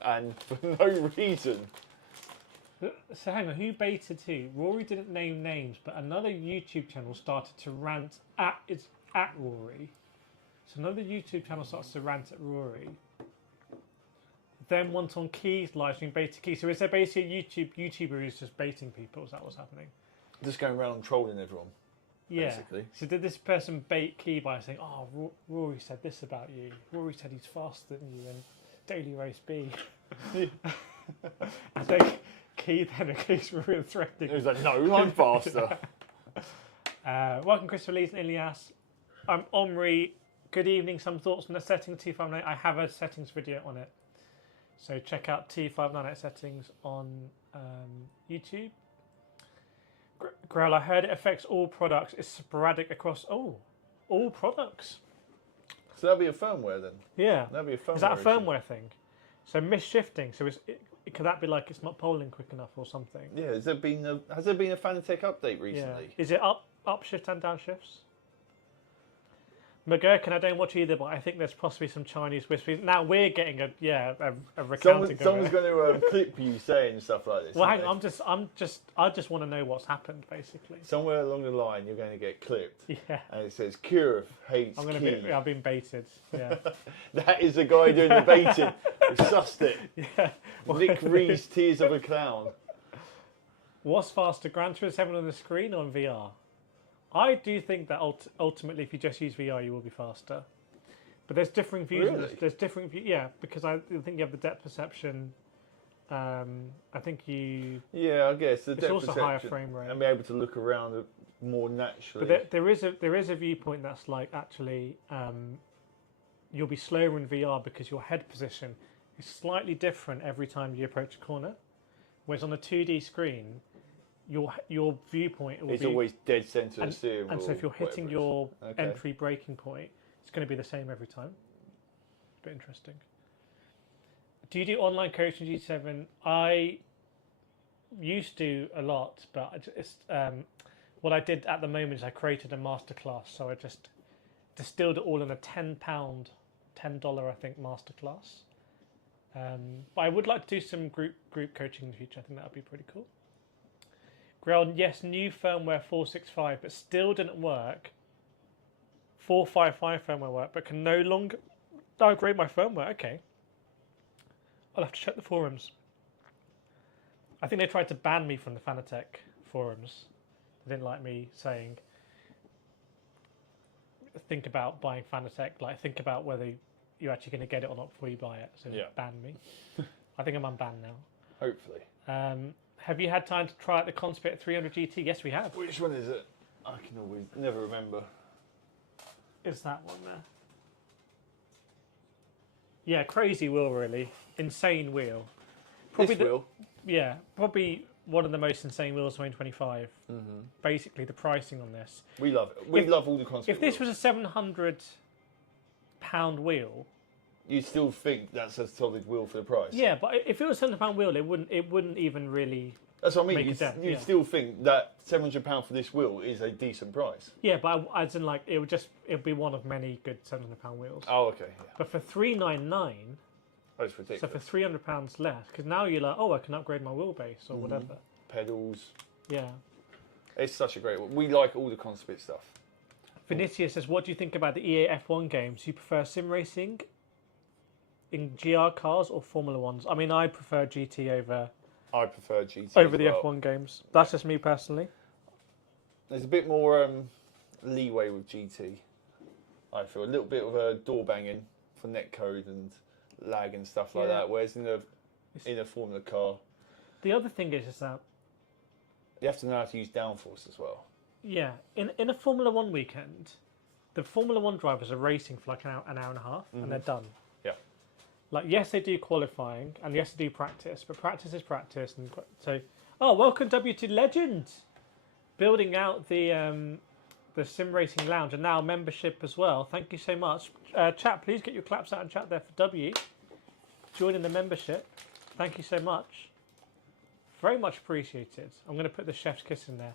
and for no reason. So hang on, who baited who? Rory didn't name names, but another YouTube channel started to rant at Rory. So another YouTube channel starts to rant at Rory. Then went on Key's live stream, baited Key. So is there basically a YouTuber who's just baiting people? Is that what's happening? Just going around trolling everyone. Yeah. Basically. So did this person bait Key by saying, "Oh, Rory said this about you. Rory said he's faster than you in Daily Race B." I think Key then accused Rory of threatening. He was like, "No, I'm faster." Welcome, Christopher Lees and Ilias. I'm Omri. Good evening. Some thoughts on the settings T598. I have a settings video on it, so check out T598 settings on YouTube. Grell, I heard it affects all products. It's sporadic across all products. So that'll be a firmware then? Yeah. That'll be a firmware. Is that a firmware thing? So misshifting. So could that be like it's not polling quick enough or something? Yeah. Has there been a Fanatec update recently? Yeah. Is it upshift and downshifts? McGurkin, I don't watch either, but I think there's possibly some Chinese whispers. Now we're getting a recounting. Someone's going to clip you saying stuff like this. Well, hang on, I just want to know what's happened, basically. Somewhere along the line, you're going to get clipped. Yeah. And it says Kirith hates Key. I've been baited. Yeah. That is the guy doing the baiting. We've sussed it. Yeah. Nick Ree's Tears of a Clown. What's faster, Gran Turismo 7 on the screen or in VR? I do think that ultimately, if you just use VR, you will be faster. But there's differing views. Really? There's different views. Yeah, because I think you have the depth perception. I think you. Yeah, I guess the It's depth also perception higher frame rate. and be able to look around more naturally. But there is a viewpoint that's like actually you'll be slower in VR because your head position is slightly different every time you approach a corner. Whereas on a 2D screen, your viewpoint will It's be always dead centre of the steering wheel. and so if you're hitting whatever your it is. Okay. entry braking point, it's going to be the same every time. A bit interesting. Do you do online coaching GT7? I used to a lot, but what I did at the moment is I created a masterclass. So I just distilled it all in a $10 I think masterclass. But I would like to do some group coaching in the future. I think that would be pretty cool. Grell, yes, new firmware 4.65, but still didn't work. 4.55 firmware work, but can no longer downgrade my firmware. Okay. I'll have to check the forums. I think they tried to ban me from the Fanatec forums. They didn't like me saying, think about buying Fanatec, like think about whether you're actually going to get it or not before you buy it. So they banned me. I think I'm unbanned now. Hopefully. Have you had time to try out the Conspit 300 GT? Yes, we have. Which one is it? I can always never remember. Is that one there? Yeah, crazy wheel, really. Insane wheel. Probably this wheel? Yeah, probably one of the most insane wheels of 2025. Mm-hmm. Basically, the pricing on this. We love it. We love all the Conspit If this was a £700 wheel... You'd still think that's a solid wheel for the price. Yeah, but if it was a £700 wheel, it wouldn't even really... That's what I mean. You'd still think that £700 for this wheel is a decent price. Yeah, but as in like it would be one of many good £700 wheels. Oh, okay. Yeah. But for $399, that's ridiculous. So for £300 less, because now you're like, oh, I can upgrade my wheelbase or whatever. Pedals. Yeah. It's such a great one. We like all the Conspit stuff. Vinicius says, what do you think about the EA F1 games? Do you prefer sim racing in GR cars or Formula Ones? I mean, I prefer GT over. I prefer GT over the F1 games. That's just me personally. There's a bit more leeway with GT. I feel a little bit of a door banging for netcode and lag and stuff like that. Whereas in a Formula car, the other thing is that you have to know how to use downforce as well. Yeah, in a Formula One weekend, the Formula One drivers are racing for like an hour and a half, and they're done. Yeah. Like, yes, they do qualifying, and yes, they do practice, but practice is practice. And so, welcome W2 Legend, building out the Sim Racing Lounge, and now membership as well. Thank you so much. Chat, please get your claps out and chat there for W. Joining the membership. Thank you so much. Very much appreciated. I'm going to put the chef's kiss in there.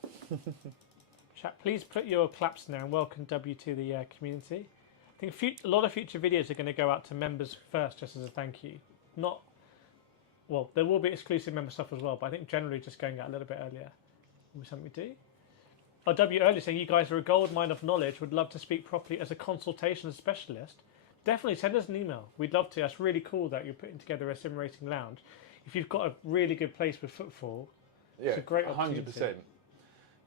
Chat, please put your claps in there and welcome W to the community. I think a lot of future videos are going to go out to members first, just as a thank you. There will be exclusive member stuff as well, but I think generally just going out a little bit earlier will be something we do. W earlier saying you guys are a gold mine of knowledge. Would love to speak properly as a consultation specialist. Definitely send us an email. We'd love to. That's really cool that you're putting together a sim racing lounge. If you've got a really good place with footfall, it's a great opportunity. 100%.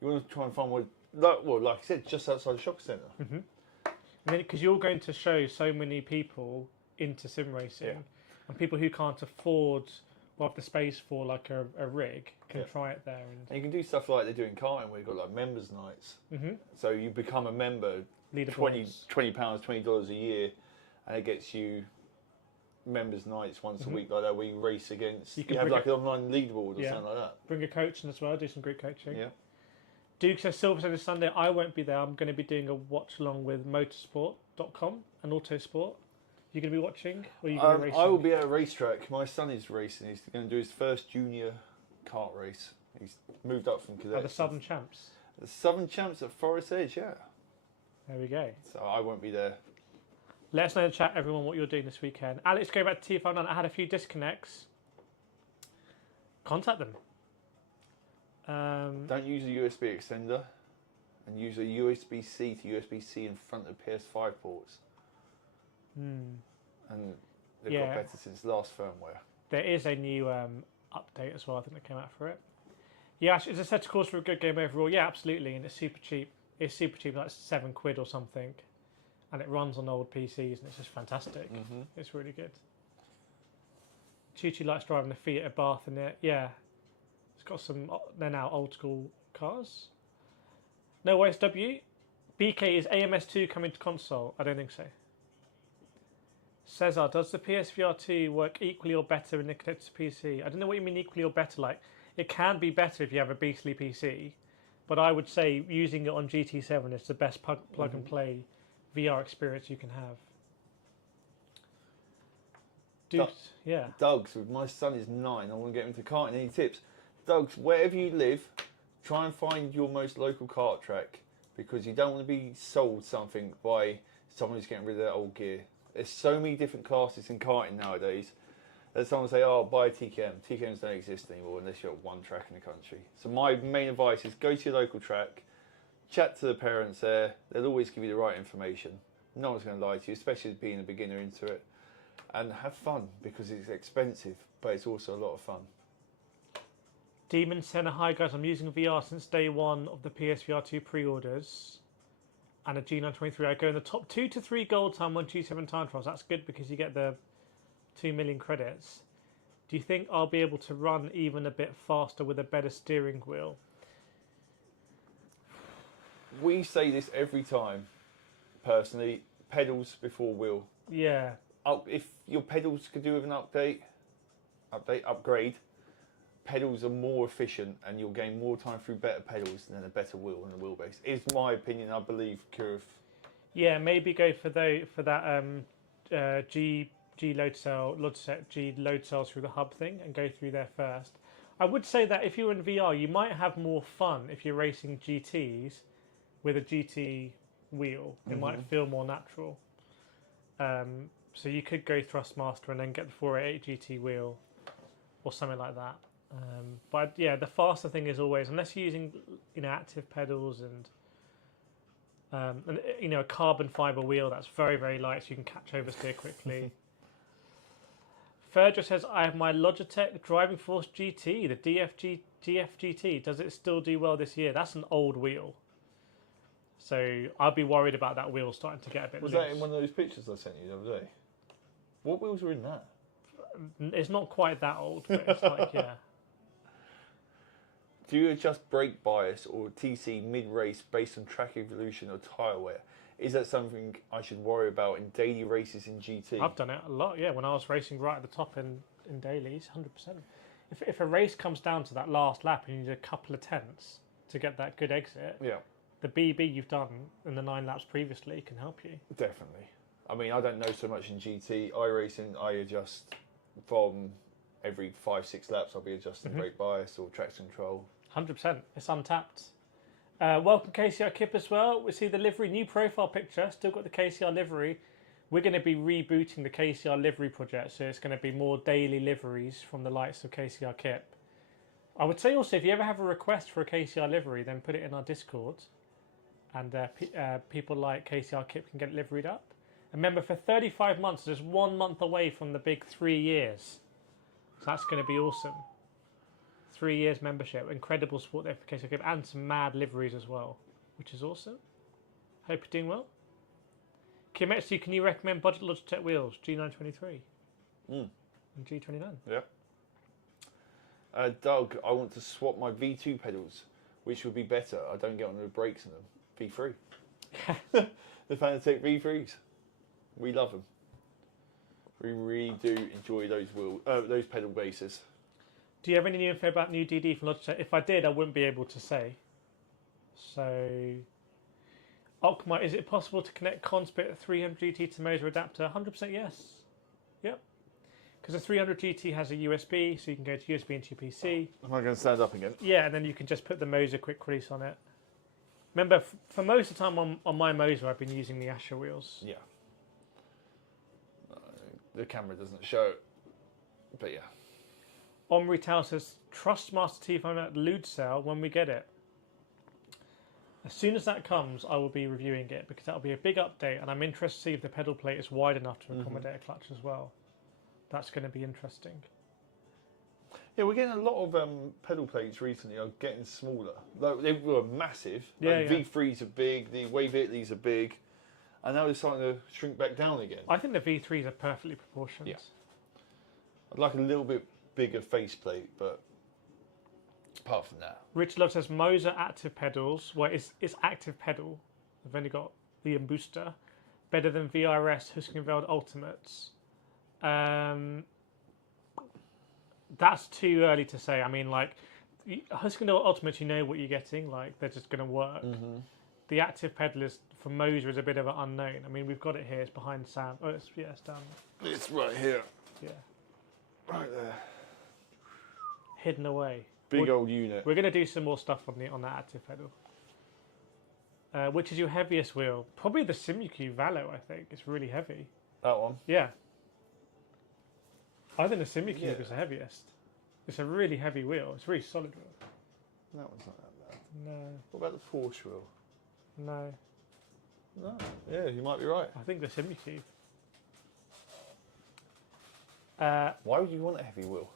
You want to try and find one, like I said, just outside the shopping centre. Mm-hmm. And then, because you're going to show so many people into sim racing, and people who can't afford have the space for like a rig can try it there. And you can do stuff like they do in karting, where you've got like members nights. Mm-hmm. So you become a member, £20, $20 a year, and it gets you members nights once a week like that, where you race against. You have like an online leaderboard or something like that. Bring a coach in as well, do some group coaching. Yeah. Duke says Silverstone this Sunday. I won't be there. I'm going to be doing a watch along with motorsport.com and Autosport. You going to be watching, or are you going to be racing? I will be at a racetrack. My son is racing. He's going to do his first junior kart race. He's moved up from cadet. The Southern Champs. The Southern Champs at Forest Edge, yeah. There we go. So I won't be there. Let us know in the chat, everyone, what you're doing this weekend. Alex, go back to T59. I had a few disconnects. Contact them. Don't use a USB extender, and use a USB-C to USB-C in front of PS5 ports. And they've got better since last firmware. There is a new update as well, I think, that came out for it. Yeah, is a set of course for a good game overall? Yeah, absolutely, and it's super cheap. It's super cheap, like £7 or something, and it runs on old PCs, and it's just fantastic. Mm-hmm. It's really good. Chi likes driving the Fiat Abarth in it. Yeah, it's got some. They're now old school cars. No OSW. BK, is AMS2 coming to console? I don't think so. Cesar, does the PSVR 2 work equally or better in the connected PC? I don't know what you mean equally or better. Like, It can be better if you have a beastly PC, but I would say using it on GT7 is the best plug and play VR experience you can have. Dude, yeah. Doug's, my son is 9. I want to get him to karting. Any tips? Doug's, wherever you live, try and find your most local kart track, because you don't want to be sold something by someone who's getting rid of their old gear. There's so many different classes in karting nowadays. There's someone say, oh, buy a TKM. TKMs don't exist anymore unless you're at one track in the country. So my main advice is go to your local track, chat to the parents there. They'll always give you the right information. No one's going to lie to you, especially being a beginner into it. And have fun, because it's expensive, but it's also a lot of fun. Demon Senna, hi guys, I'm using VR since day one of the PSVR 2 pre-orders and a G923. I go in the top 2 to 3 gold time on G7 time trials. That's good because you get the 2 million credits. Do you think I'll be able to run even a bit faster with a better steering wheel? We say this every time, personally, pedals before wheel. Yeah. If your pedals could do with an upgrade, pedals are more efficient and you'll gain more time through better pedals than a better wheel and a wheelbase. Is my opinion, I believe, Kurif. Yeah, maybe go for that G load cell, Logitech G load cells through the hub thing and go through there first. I would say that if you're in VR, you might have more fun if you're racing GTs with a GT wheel. It might feel more natural. So you could go Thrustmaster and then get the 488 GT wheel or something like that. But yeah, the faster thing is always, unless you're using active pedals and a carbon fiber wheel that's very, very light, so you can catch oversteer quickly. Ferger says, I have my Logitech Driving Force GT, the GFGT. Does it still do well this year? That's an old wheel. So I'd be worried about that wheel starting to get a bit loose. Was that in one of those pictures I sent you the other day? What wheels were in that? It's not quite that old, but it's like, yeah. Do you adjust brake bias or TC mid-race based on track evolution or tyre wear? Is that something I should worry about in daily races in GT? I've done it a lot, yeah. When I was racing right at the top in dailies, 100%. If a race comes down to that last lap and you need a couple of tenths to get that good exit, the BB you've done in the 9 laps previously can help you. Definitely. I mean, I don't know so much in GT. iRacing, I adjust from every 5-6 laps. I'll be adjusting brake bias or traction control. 100%. It's untapped. Welcome KCR Kip as well. We see the livery, new profile picture. Still got the KCR livery. We're going to be rebooting the KCR livery project, so it's going to be more daily liveries from the likes of KCR Kip. I would say also, if you ever have a request for a KCR livery, then put it in our Discord, and people like KCR Kip can get it liveried up. Remember, for 35 months, there's 1 month away from the big 3 years. So that's going to be awesome. 3 years membership, incredible support there for KCR Kip, and some mad liveries as well, which is awesome. Hope you're doing well. Kimetsu, can you recommend budget Logitech wheels? G923 and G29. Yeah. Doug, I want to swap my V2 pedals, which would be better. I don't get on the brakes in them. V3. The Fanatec V3s. We love them. We really do enjoy those pedal bases. Do you have any new info about new DD from Logitech? If I did, I wouldn't be able to say. So, Okma, is it possible to connect Conspit 300 GT to Moser adapter? 100% yes. Yep. Because the 300 GT has a USB, so you can go to USB into your PC. Am I going to stand up again? Yeah, and then you can just put the Moser quick release on it. Remember, for most of the time on my Moser, I've been using the Asher wheels. Yeah. The camera doesn't show, but yeah. Omri Tao says, Trustmaster T-Phone at Ludcell when we get it. As soon as that comes, I will be reviewing it because that'll be a big update, and I'm interested to see if the pedal plate is wide enough to accommodate a clutch as well. That's going to be interesting. Yeah, we're getting a lot of pedal plates recently are getting smaller. Like, they were massive. Like V3s are big, the Wave Italy's are big, and now they're starting to shrink back down again. I think the V3s are perfectly proportioned. Yeah. I'd like a little bit bigger faceplate, but apart from that. Rich Love says Moser active pedals. Well, it's active pedal. I've only got the booster. Better than VRS Huskenveld Ultimates. That's too early to say. I mean, like, Husky Ultimate, you know what you're getting. Like they're just going to work. The active pedal is for Moser is a bit of an unknown. I mean, we've got it here. It's behind Sam. Oh, it's down. It's right here. Yeah, Right there. hidden away. Big old unit. We're going to do some more stuff on that active pedal. Which is your heaviest wheel? Probably the Simucube Valo, I think. It's really heavy. That one? Yeah. I think the Simucube is the heaviest. It's a really heavy wheel. It's a really solid wheel. That one's not that bad. No. What about the Porsche wheel? No. No. Yeah, you might be right. I think the Simucube. Why would you want a heavy wheel?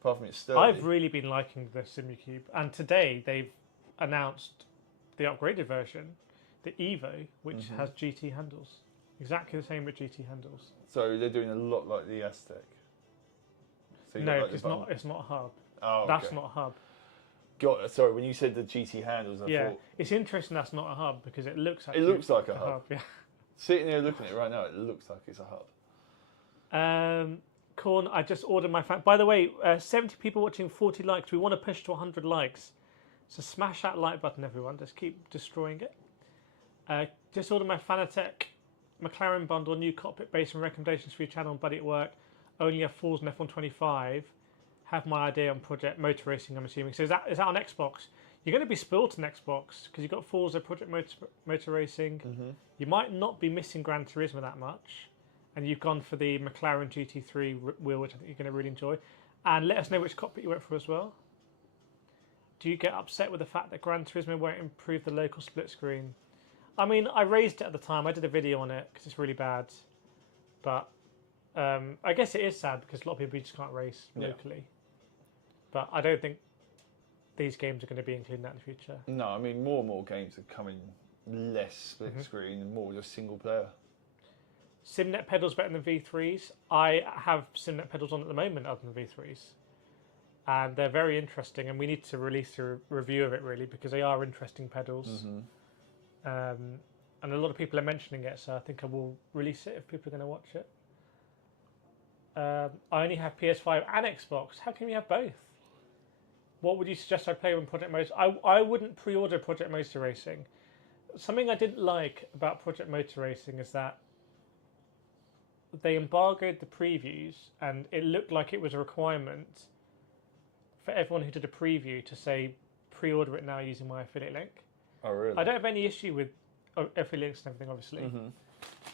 Apart from it's sturdy. I've really been liking the Simucube. And today they've announced the upgraded version, the Evo, which has GT handles. Exactly the same with GT handles. So they're doing a lot like the Aztec. So No, like it's not a hub. Oh, okay. That's not a hub. Sorry, when you said the GT handles, I thought... It's interesting that's not a hub because it looks like a hub. Yeah. Sitting here looking at it right now, it looks like it's a hub. Corn, I just ordered my... By the way, 70 people watching, 40 likes. We want to push to 100 likes. So smash that like button, everyone. Just keep destroying it. Just ordered my Fanatec McLaren bundle, new cockpit base and recommendations for your channel and buddy at work. Only have Falls and F125. Have my idea on Project Motor Racing, I'm assuming. So is that on Xbox? You're going to be spoiled on Xbox because you've got Forza Project Motor Racing. You might not be missing Gran Turismo that much. And you've gone for the McLaren GT3 wheel, which I think you're going to really enjoy. And let us know which cockpit you went for as well. Do you get upset with the fact that Gran Turismo won't improve the local split screen? I mean, I raised it at the time. I did a video on it because it's really bad. But I guess it is sad because a lot of people just can't race locally. But I don't think these games are going to be including that in the future. No, I mean, more and more games are coming less split screen and more just single player. Simnet pedals better than V3s. I have Simnet pedals on at the moment other than V3s. And they're very interesting, and we need to release a review of it, really, because they are interesting pedals. And a lot of people are mentioning it, so I think I will release it if people are going to watch it. I only have PS5 and Xbox. How can we have both? What would you suggest I play on Project Motor? I wouldn't pre-order Project Motor Racing. Something I didn't like about Project Motor Racing is that they embargoed the previews, and it looked like it was a requirement for everyone who did a preview to say pre-order it now using my affiliate link. Oh, really? I don't have any issue with affiliate links and everything, obviously.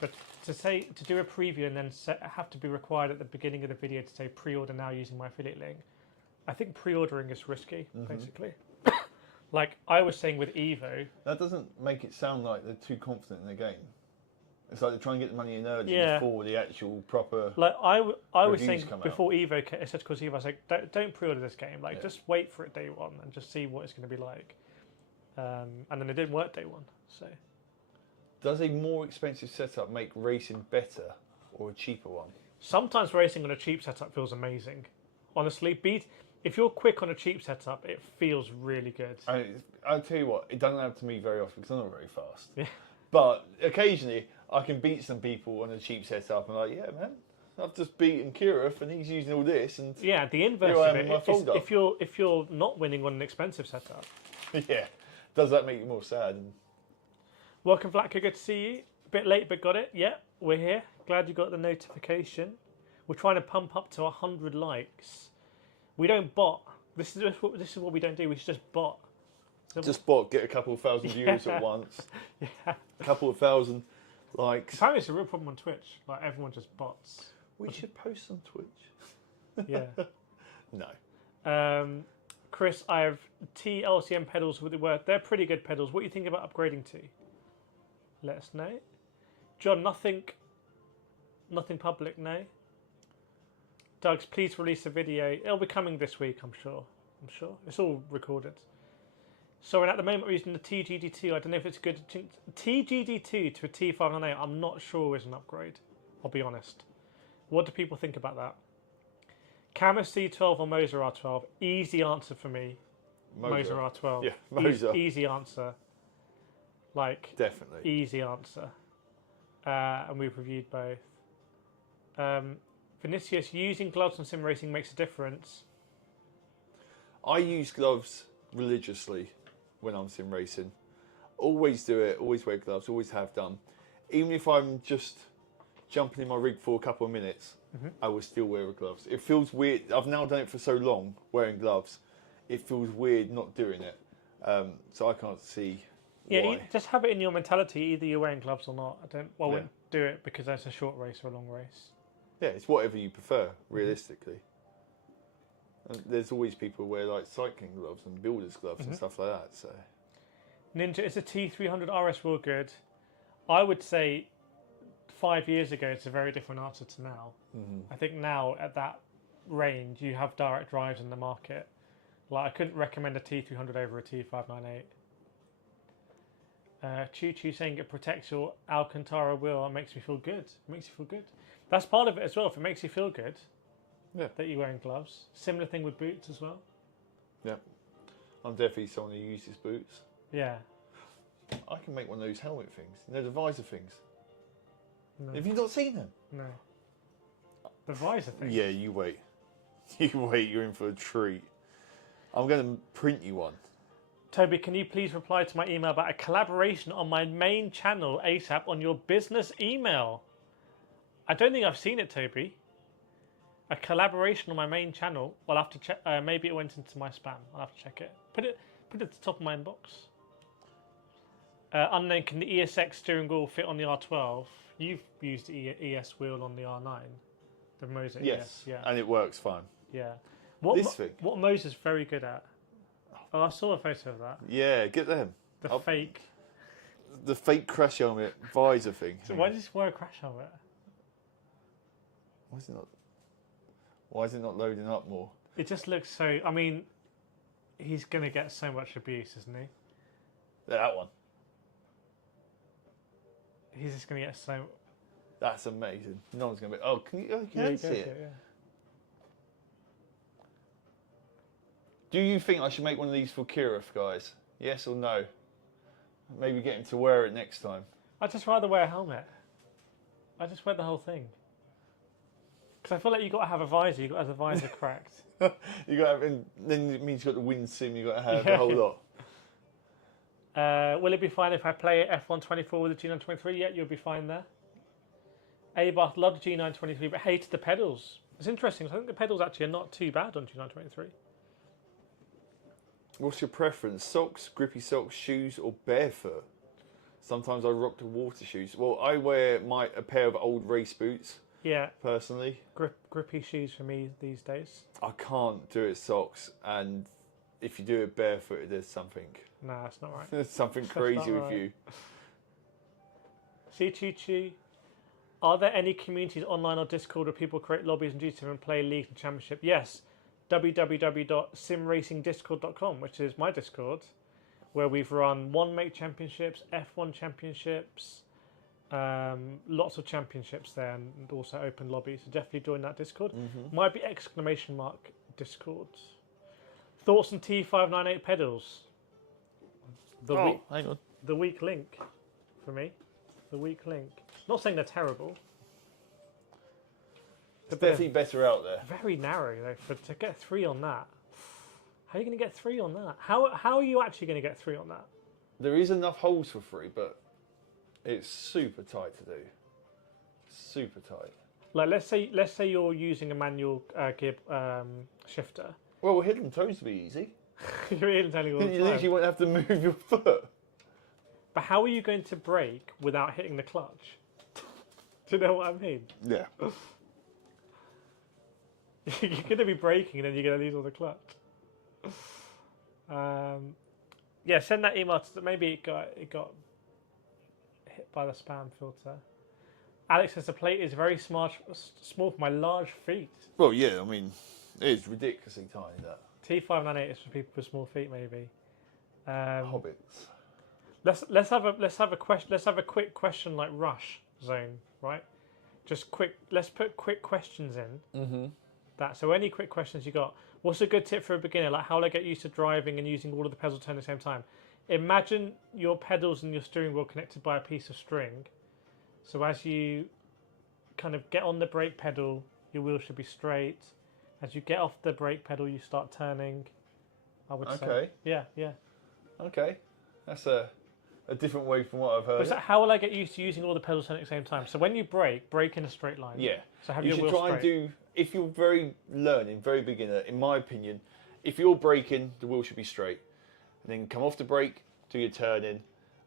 But to do a preview and then have to be required at the beginning of the video to say pre-order now using my affiliate link, I think pre-ordering is risky, basically. Like I was saying with Evo. That doesn't make it sound like they're too confident in the game. It's like they're trying to get the money in early before the actual proper. Like I was saying before Evo, I said to Evo, I was like, don't pre-order this game. Like just wait for it day one and just see what it's going to be like. And then it didn't work day one. So, does a more expensive setup make racing better or a cheaper one? Sometimes racing on a cheap setup feels amazing. Honestly, if you're quick on a cheap setup, it feels really good. I'll tell you what, it doesn't happen to me very often because I'm not very fast. Yeah. But occasionally, I can beat some people on a cheap setup. And I'm like, yeah, man, I've just beaten Kirov and he's using all this. And yeah, the inverse of it is if you're not winning on an expensive setup. Yeah, does that make you more sad? Welcome, Vlatka, good to see you. A bit late, but got it. Yeah, we're here. Glad you got the notification. We're trying to pump up to 100 likes. We don't bot. This is what we don't do. We just bot. Just bot, get a couple of thousand views at once. Yeah. A couple of thousand likes. Apparently it's a real problem on Twitch. Like everyone just bots. We should post on Twitch. Yeah. No. Chris, I have TLCM pedals with the word. They're pretty good pedals. What do you think about upgrading to? Let us know. John, nothing public, no? Doug's, please release a video. It'll be coming this week, I'm sure. It's all recorded. So at the moment we're using the TGD2. I don't know if it's good. TGD2 to a T598, I'm not sure is an upgrade. I'll be honest. What do people think about that? Camus C12 or Moser R12? Easy answer for me. Moser R12. Yeah, Moser. Easy answer. Like, definitely. Easy answer. And we've reviewed both. Vinicius, using gloves on sim racing makes a difference. I use gloves religiously when I'm sim racing. Always do it, always wear gloves, always have done. Even if I'm just jumping in my rig for a couple of minutes, I will still wear gloves. It feels weird. I've now done it for so long, wearing gloves. It feels weird not doing it. So I can't see why. Just have it in your mentality. Either you're wearing gloves or not. I wouldn't do it because that's a short race or a long race. Yeah, it's whatever you prefer, realistically. And there's always people who wear like cycling gloves and builders gloves and stuff like that. So Ninja, is a T300 RS wheel good? I would say 5 years ago it's a very different answer to now. I think now at that range you have direct drives in the market. Like I couldn't recommend a T300 over a T598. Choo Choo saying it protects your Alcantara wheel. It makes me feel good. It makes you feel good. That's part of it as well. If it makes you feel good, that you're wearing gloves. Similar thing with boots as well. Yeah, I'm definitely someone who uses boots. Yeah. I can make one of those helmet things. You know, the visor things. No. Have you not seen them? No. The visor thing? Yeah, you wait. You wait, you're in for a treat. I'm going to print you one. Toby, can you please reply to my email about a collaboration on my main channel ASAP on your business email? I don't think I've seen it, Toby. A collaboration on my main channel. I'll have to check. Maybe it went into my spam. I'll have to check it. Put it at the top of my inbox. Unknown, can the ESX steering wheel fit on the R12? You've used the ES wheel on the R9. The Moser ES. Yeah. And it works fine. Yeah. What Moser's very good at. Oh, I saw a photo of that. Yeah, get them. The fake crash helmet visor thing. So why does he wear a crash helmet? Why is it not loading up more? It just looks so... I mean, he's going to get so much abuse, isn't he? That one. He's just going to get so... That's amazing. No one's going to be... Oh, can you see it? Yeah. Do you think I should make one of these for Kirov, guys? Yes or no? Maybe get him to wear it next time. I'd just rather wear a helmet. I just wear the whole thing. Because I feel like you've got to have a visor. You've got to have the visor cracked. You got to have, and then it means you've got the wind sim. You've got to have the whole lot. Will it be fine if I play F124 with the G923? Yeah, you'll be fine there. Abath loved the G923 but hated the pedals. It's interesting. I think the pedals actually are not too bad on G923. What's your preference? Socks, grippy socks, shoes, or barefoot? Sometimes I rock the water shoes. Well, I wear a pair of old race boots. Yeah. Personally. Grippy shoes for me these days. I can't do it socks, and if you do it barefoot, there's something. Nah, that's not right. There's something crazy with you. See, Choo-Choo. Are there any communities online or Discord where people create lobbies and GT and play leagues and championship? Yes. www.simracingdiscord.com, which is my Discord, where we've run one-make championships, F1 championships, lots of championships there, and also open lobbies. So definitely join that Discord. Might be !Discord. Thoughts on T598 pedals? Hang on. The weak link for me. The weak link. Not saying they're terrible. It's definitely better out there. Very narrow though. To get 3 on that. How are you going to get 3 on that? How are you actually going to get 3 on that? There is enough holes for 3, but it's super tight to do. Super tight. Like let's say you're using a manual gear shifter. Well, hidden toes would be easy. You're hidden toes all the time. You literally won't have to move your foot. But how are you going to brake without hitting the clutch? Do you know what I mean? Yeah. You're going to be braking and then you're going to lose all the clutch. Yeah, send that email to maybe it got hit by the spam filter. Alex says the plate is very small for my large feet. Well, yeah, I mean, it is ridiculously tiny, that. T598 is for people with small feet, maybe. Hobbits. Let's have a question. Let's have a quick question like rush zone, right? Just quick. Let's put quick questions in. So any quick questions you got? What's a good tip for a beginner? Like how will I get used to driving and using all of the pedals to turn at the same time? Imagine your pedals and your steering wheel connected by a piece of string. So as you kind of get on the brake pedal, your wheel should be straight. As you get off the brake pedal, you start turning. I would say. Okay. Yeah, yeah. Okay. That's a different way from what I've heard. But so how will I get used to using all the pedals at the same time? So when you brake in a straight line. Yeah. So have you your should wheel try straight. and do, if you're very beginner, in my opinion, if you're braking, the wheel should be straight. And then come off the brake, do your turning,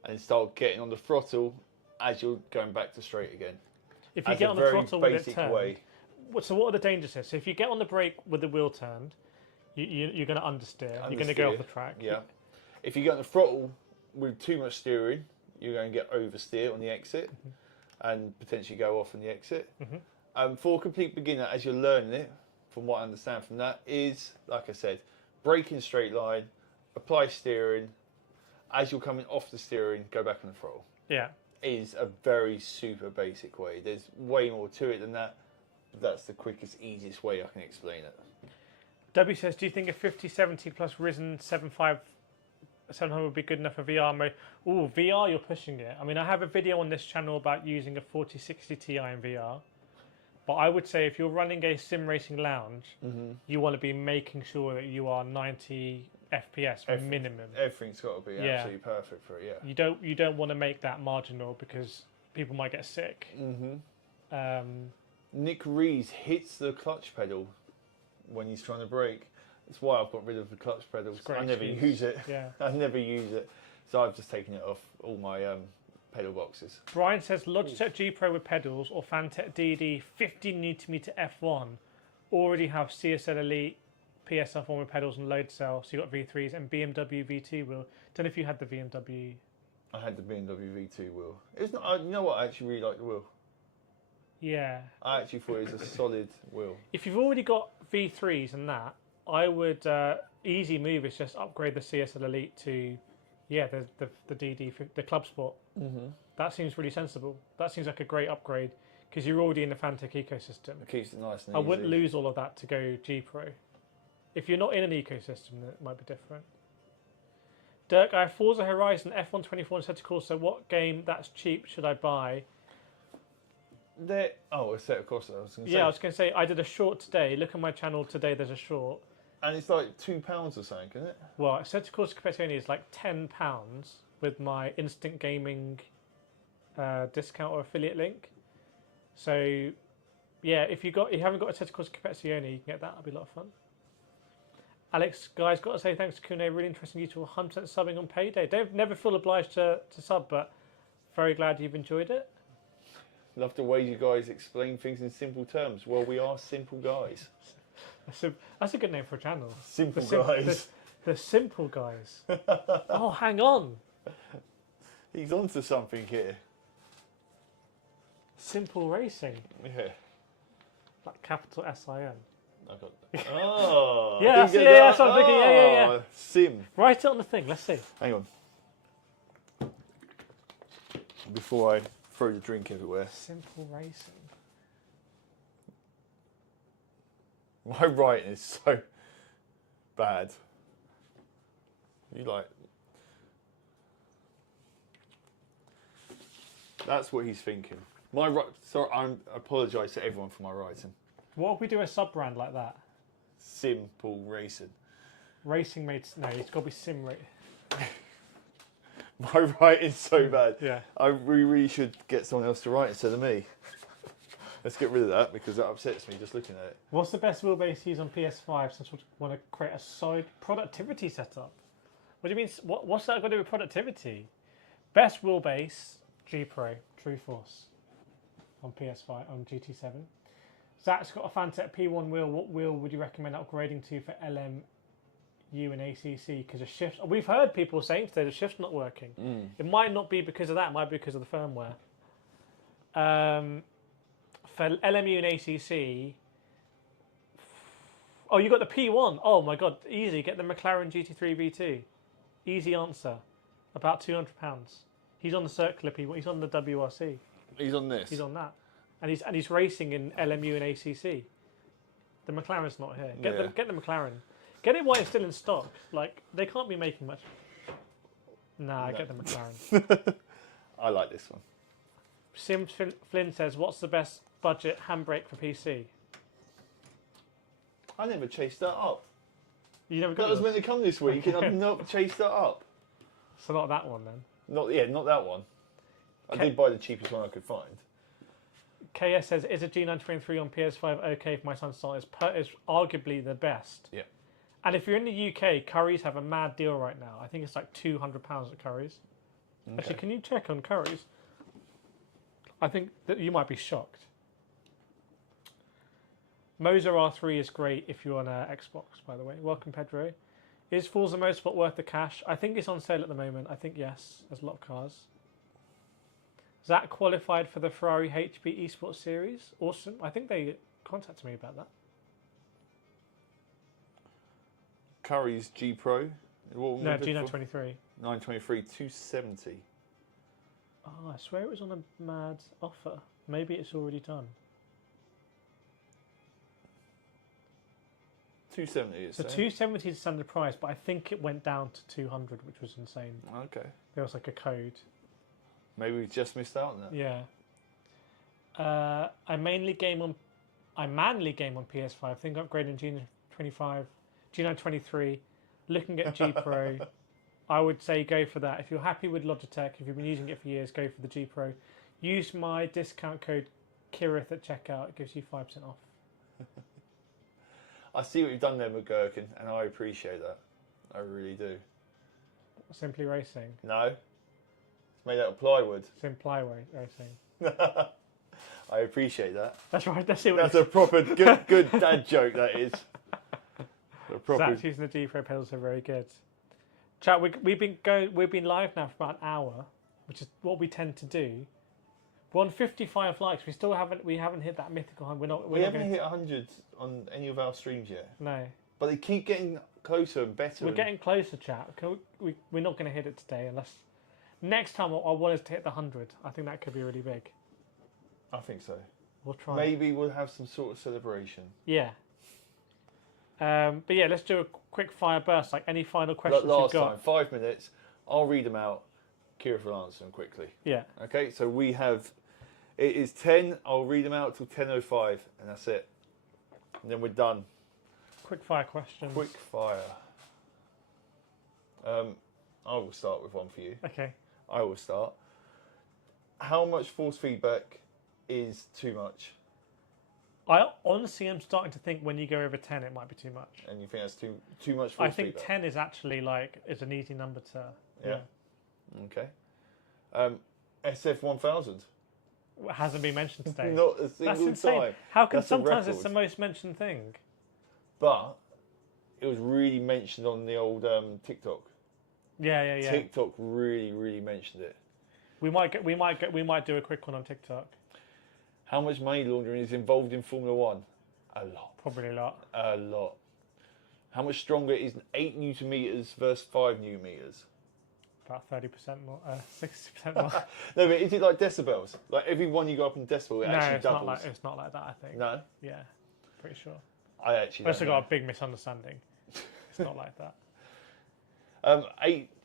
and then start getting on the throttle as you're going back to straight again. If you get on the throttle with it turned, way. so what are the dangers here? So if you get on the brake with the wheel turned, you're going to understeer. You're going to go off the track. Yeah. If you get on the throttle with too much steering, you're going to get oversteer on the exit and potentially go off on the exit. For a complete beginner, as you're learning it, from what I understand from that, is, like I said, brake in straight line, apply steering. As you're coming off the steering, go back on the throttle. Yeah. Is a very super basic way. There's way more to it than that. But that's the quickest, easiest way I can explain it. W says, do you think a 5070 plus Risen 700 would be good enough for VR mode? Ooh, VR, you're pushing it. I mean, I have a video on this channel about using a 4060 Ti in VR. But I would say if you're running a sim racing lounge, you want to be making sure that you are 90 FPS minimum. Everything's got to be absolutely perfect for it. Yeah. You don't want to make that marginal because people might get sick. Nick Rees hits the clutch pedal when he's trying to brake. That's why I've got rid of the clutch pedals. I never use it. Yeah. I never use it. So I've just taken it off all my pedal boxes. Brian says Logitech G Pro with pedals or Fanatec DD 50Nm F1 already have CSL Elite PSF1 with pedals and load cell. So you got V3s and BMW V2 wheel. Don't know if you had the BMW. I had the BMW V2 wheel. It's not. You know what? I actually really like the wheel. Yeah. I actually thought it was a solid wheel. If you've already got V3s and that, I would easy move is just upgrade the CSL Elite to the DD, the Club Sport. That seems really sensible. That seems like a great upgrade because you're already in the Fanatec ecosystem. It keeps it nice and I easy. wouldn't lose all of that to go G Pro. If you're not in an ecosystem, then it might be different. Dirk, I have Forza Horizon F124 and set to course. So what game that's cheap should I buy? A set of course. I was going to say. Yeah, I was going to say I did a short today. Look at my channel today. There's a short. And it's like £2 or something, isn't it? Well, set to course Competizione is like £10 with my Instant Gaming discount or affiliate link. So yeah, if you haven't got a set to course Competizione, you can get that. That'll be a lot of fun. Alex, guys, got to say thanks to Kune. Really interesting you to 100% subbing on payday. Don't never feel obliged to sub, but very glad you've enjoyed it. Love the way you guys explain things in simple terms. Well, we are simple guys. That's a good name for a channel. Simple guys. The simple guys. Oh, hang on. He's onto something here. Simple racing. Yeah. Like capital S-I-N. I got that. Oh. Yeah, that's what I'm thinking. Yeah. Sim. Write it on the thing. Let's see. Hang on. Before I throw the drink everywhere. Simple racing. My writing is so bad. You like... That's what he's thinking. Sorry, I apologise to everyone for my writing. What if we do a sub-brand like that? Simple racing. Racing made... No, it's got to be sim racing. My writing's so bad. Yeah. We really should get someone else to write instead of me. Let's get rid of that because that upsets me just looking at it. What's the best wheelbase to use on PS5 since we want to create a solid productivity setup? What do you mean? What's that got to do with productivity? Best wheelbase, G Pro, True Force on PS5, on GT7. Zach's got a Fanatec P1 wheel. What wheel would you recommend upgrading to for LMU and ACC? Because the shifts, we've heard people saying today the shift's not working. It might not be because of that, it might be because of the firmware. For LMU and ACC, oh, you got the P1. Oh my God, easy. Get the McLaren GT3 V2. Easy answer. About £200. He's on the circular P1. He's on the WRC. He's on this. He's on that, and he's racing in LMU and ACC. The McLaren's not here. Get the McLaren. Get it while it's still in stock. Like they can't be making much. Nah, no. Get the McLaren. I like this one. Sim Flynn says, "What's the best budget handbrake for PC?" I never chased that up. You never That got was yours? meant to come this week, and I've not chased that up. So not that one then. Not that one. I did buy the cheapest one I could find. KS says, is a G923 on PS5 okay for my son's style? It's arguably the best. Yeah. And if you're in the UK, Curry's have a mad deal right now. I think it's like £200 at Curry's. Okay. Actually, can you check on Curry's? I think that you might be shocked. Moser R3 is great if you're on Xbox, by the way. Welcome, Pedro. Is Forza Motorsport worth the cash? I think it's on sale at the moment. I think yes. There's a lot of cars. Zach qualified for the Ferrari HP Esports Series. Awesome. I think they contacted me about that. Curry's G Pro. No, G923. 923, 270. Oh, I swear it was on a mad offer. Maybe it's already done. 270 is So 270 is the standard price, but I think it went down to 200, which was insane. Okay. There was like a code. Maybe we just missed out on that. Yeah. I mainly game on PS5. I think upgrading G25, G923, looking at G Pro. I would say go for that. If you're happy with Logitech, if you've been using it for years, go for the G Pro. Use my discount code Kirith at checkout. It gives you 5% off. I see what you've done there, McGurkin, and I appreciate that. I really do. Simply Racing. No? It's made out of plywood. Simply Racing. I appreciate that. That's right. That's it. That's a proper good dad joke, that is. A proper... Zach's using the G Pro pedals are very good. Chat, we've been live now for about an hour, which is what we tend to do. We're on 55 likes. We haven't hit that mythical 100. We haven't hit 100 on any of our streams yet. No. But they keep getting closer and better. We're getting closer, chat. We're not going to hit it today unless next time I want us to hit the 100. I think that could be really big. I think so. We'll try. Maybe we'll have some sort of celebration. Yeah. But yeah, let's do a quick fire burst. Like any final questions Last you've got. time, 5 minutes. I'll read them out. Kira will answer them quickly. Yeah. Okay, so we have... It is 10. I'll read them out till 10:05, and that's it. And then we're done. Quick fire questions. Quick fire. I will start with one for you. Okay. I will start. How much force feedback is too much? I honestly am starting to think when you go over 10, it might be too much. And you think that's too much force I think feedback? 10 is actually is an easy number to... Yeah. Okay. SF1000. It hasn't been mentioned today. Not a That's single insane. time. How come That's a sometimes record. it's the most mentioned thing? But it was really mentioned on the old TikTok. Yeah. TikTok really mentioned it. We might do a quick one on TikTok. How much money laundering is involved in Formula One? A lot. Probably a lot. A lot. How much stronger is 8 Newton meters versus 5 Newton meters? About 30% more, 60% more. No, but is it like decibels? Like every one you go up in decibel, it actually doubles? It's not like that, I think. No? Yeah, pretty sure. I actually Unless I don't got know. a big misunderstanding. It's not like that.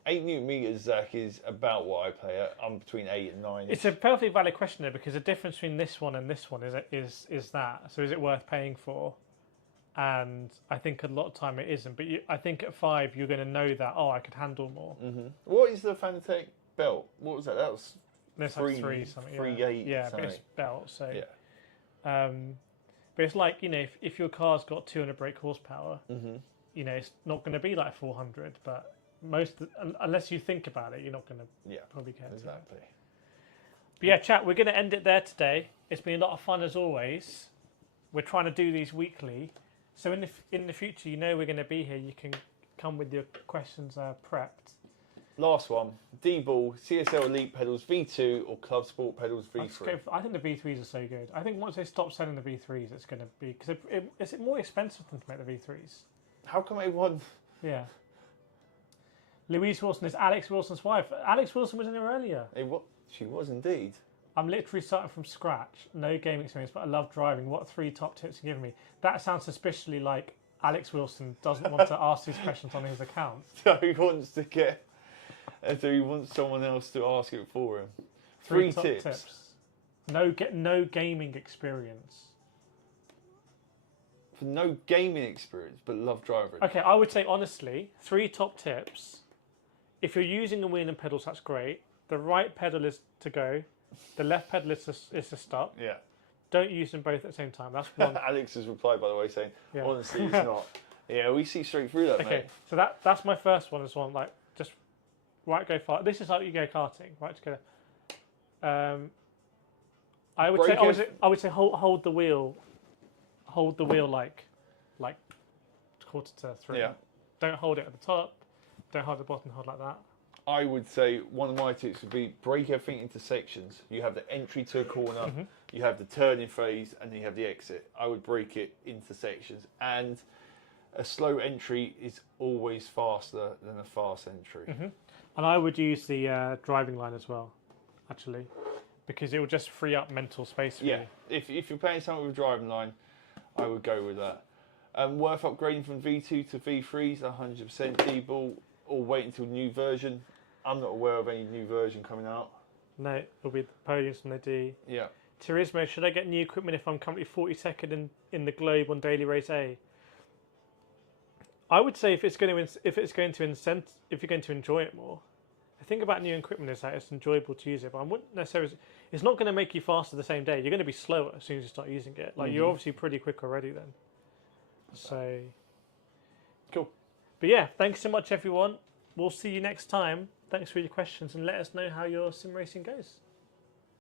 8 Newton meters, Zach, is about what I play at. I'm between 8 and 9. It's a perfectly valid question though, because the difference between this one and this one is that. So is it worth paying for? And I think a lot of time it isn't. But I think at 5 you're going to know that I could handle more. Mm-hmm. What is the Fanatec belt? What was that? That was There's like 3 something. 3.8. Yeah, something. but it's belt. So yeah. But it's like if your car's got 200 brake horsepower, Mm-hmm. it's not going to be like 400. But unless you think about it, you're not going to probably care. Exactly. But yeah, chat. We're going to end it there today. It's been a lot of fun as always. We're trying to do these weekly. So in the future, we're going to be here. You can come with your questions prepped. Last one. D-Ball, CSL Elite pedals V2 or Club Sport pedals V3? I think the V3s are so good. I think once they stop selling the V3s, it's going to be... Because is it more expensive than to make the V3s? How come everyone... Yeah. Louise Wilson is Alex Wilson's wife. Alex Wilson was in here earlier. She was indeed. I'm literally starting from scratch. No gaming experience, but I love driving. What 3 top tips are you giving me? That sounds suspiciously like Alex Wilson doesn't want to ask these questions on his account. So he wants to get... So he wants someone else to ask it for him. 3 top tips. No gaming experience. for no gaming experience but love driving. Okay, I would say honestly, 3 top tips. If you're using the wheel and pedals, that's great. The right pedal is to go. The left pedal is to stop. Yeah. Don't use them both at the same time. That's one. Alex has replied, by the way, saying, Yeah. honestly, it's not. Yeah, we see straight through that, Okay, mate. so that's my first one as well. Like, just right go far. This is how you go karting, right together. I would say hold the wheel like quarter to 3. Yeah. Don't hold it at the top. Don't hold the bottom. Hold like that. I would say one of my tips would be break everything into sections. You have the entry to a corner, you have the turning phase, and then you have the exit. I would break it into sections. And a slow entry is always faster than a fast entry. And I would use the driving line as well, actually, because it will just free up mental space for you. If you're playing something with a driving line, I would go with that. Worth upgrading from V2 to V3s, 100% D-ball, or wait until new version. I'm not aware of any new version coming out. No, it'll be the podiums when they do. Yeah. Turismo, should I get new equipment if I'm currently 42nd in the globe on daily race A? I would say if you're going to enjoy it more. The thing about new equipment is that it's enjoyable to use it, but I wouldn't necessarily. It's not going to make you faster the same day. You're going to be slower as soon as you start using it. Like you're obviously pretty quick already then. So cool. But yeah, thanks so much everyone. We'll see you next time. Thanks for your questions and let us know how your sim racing goes.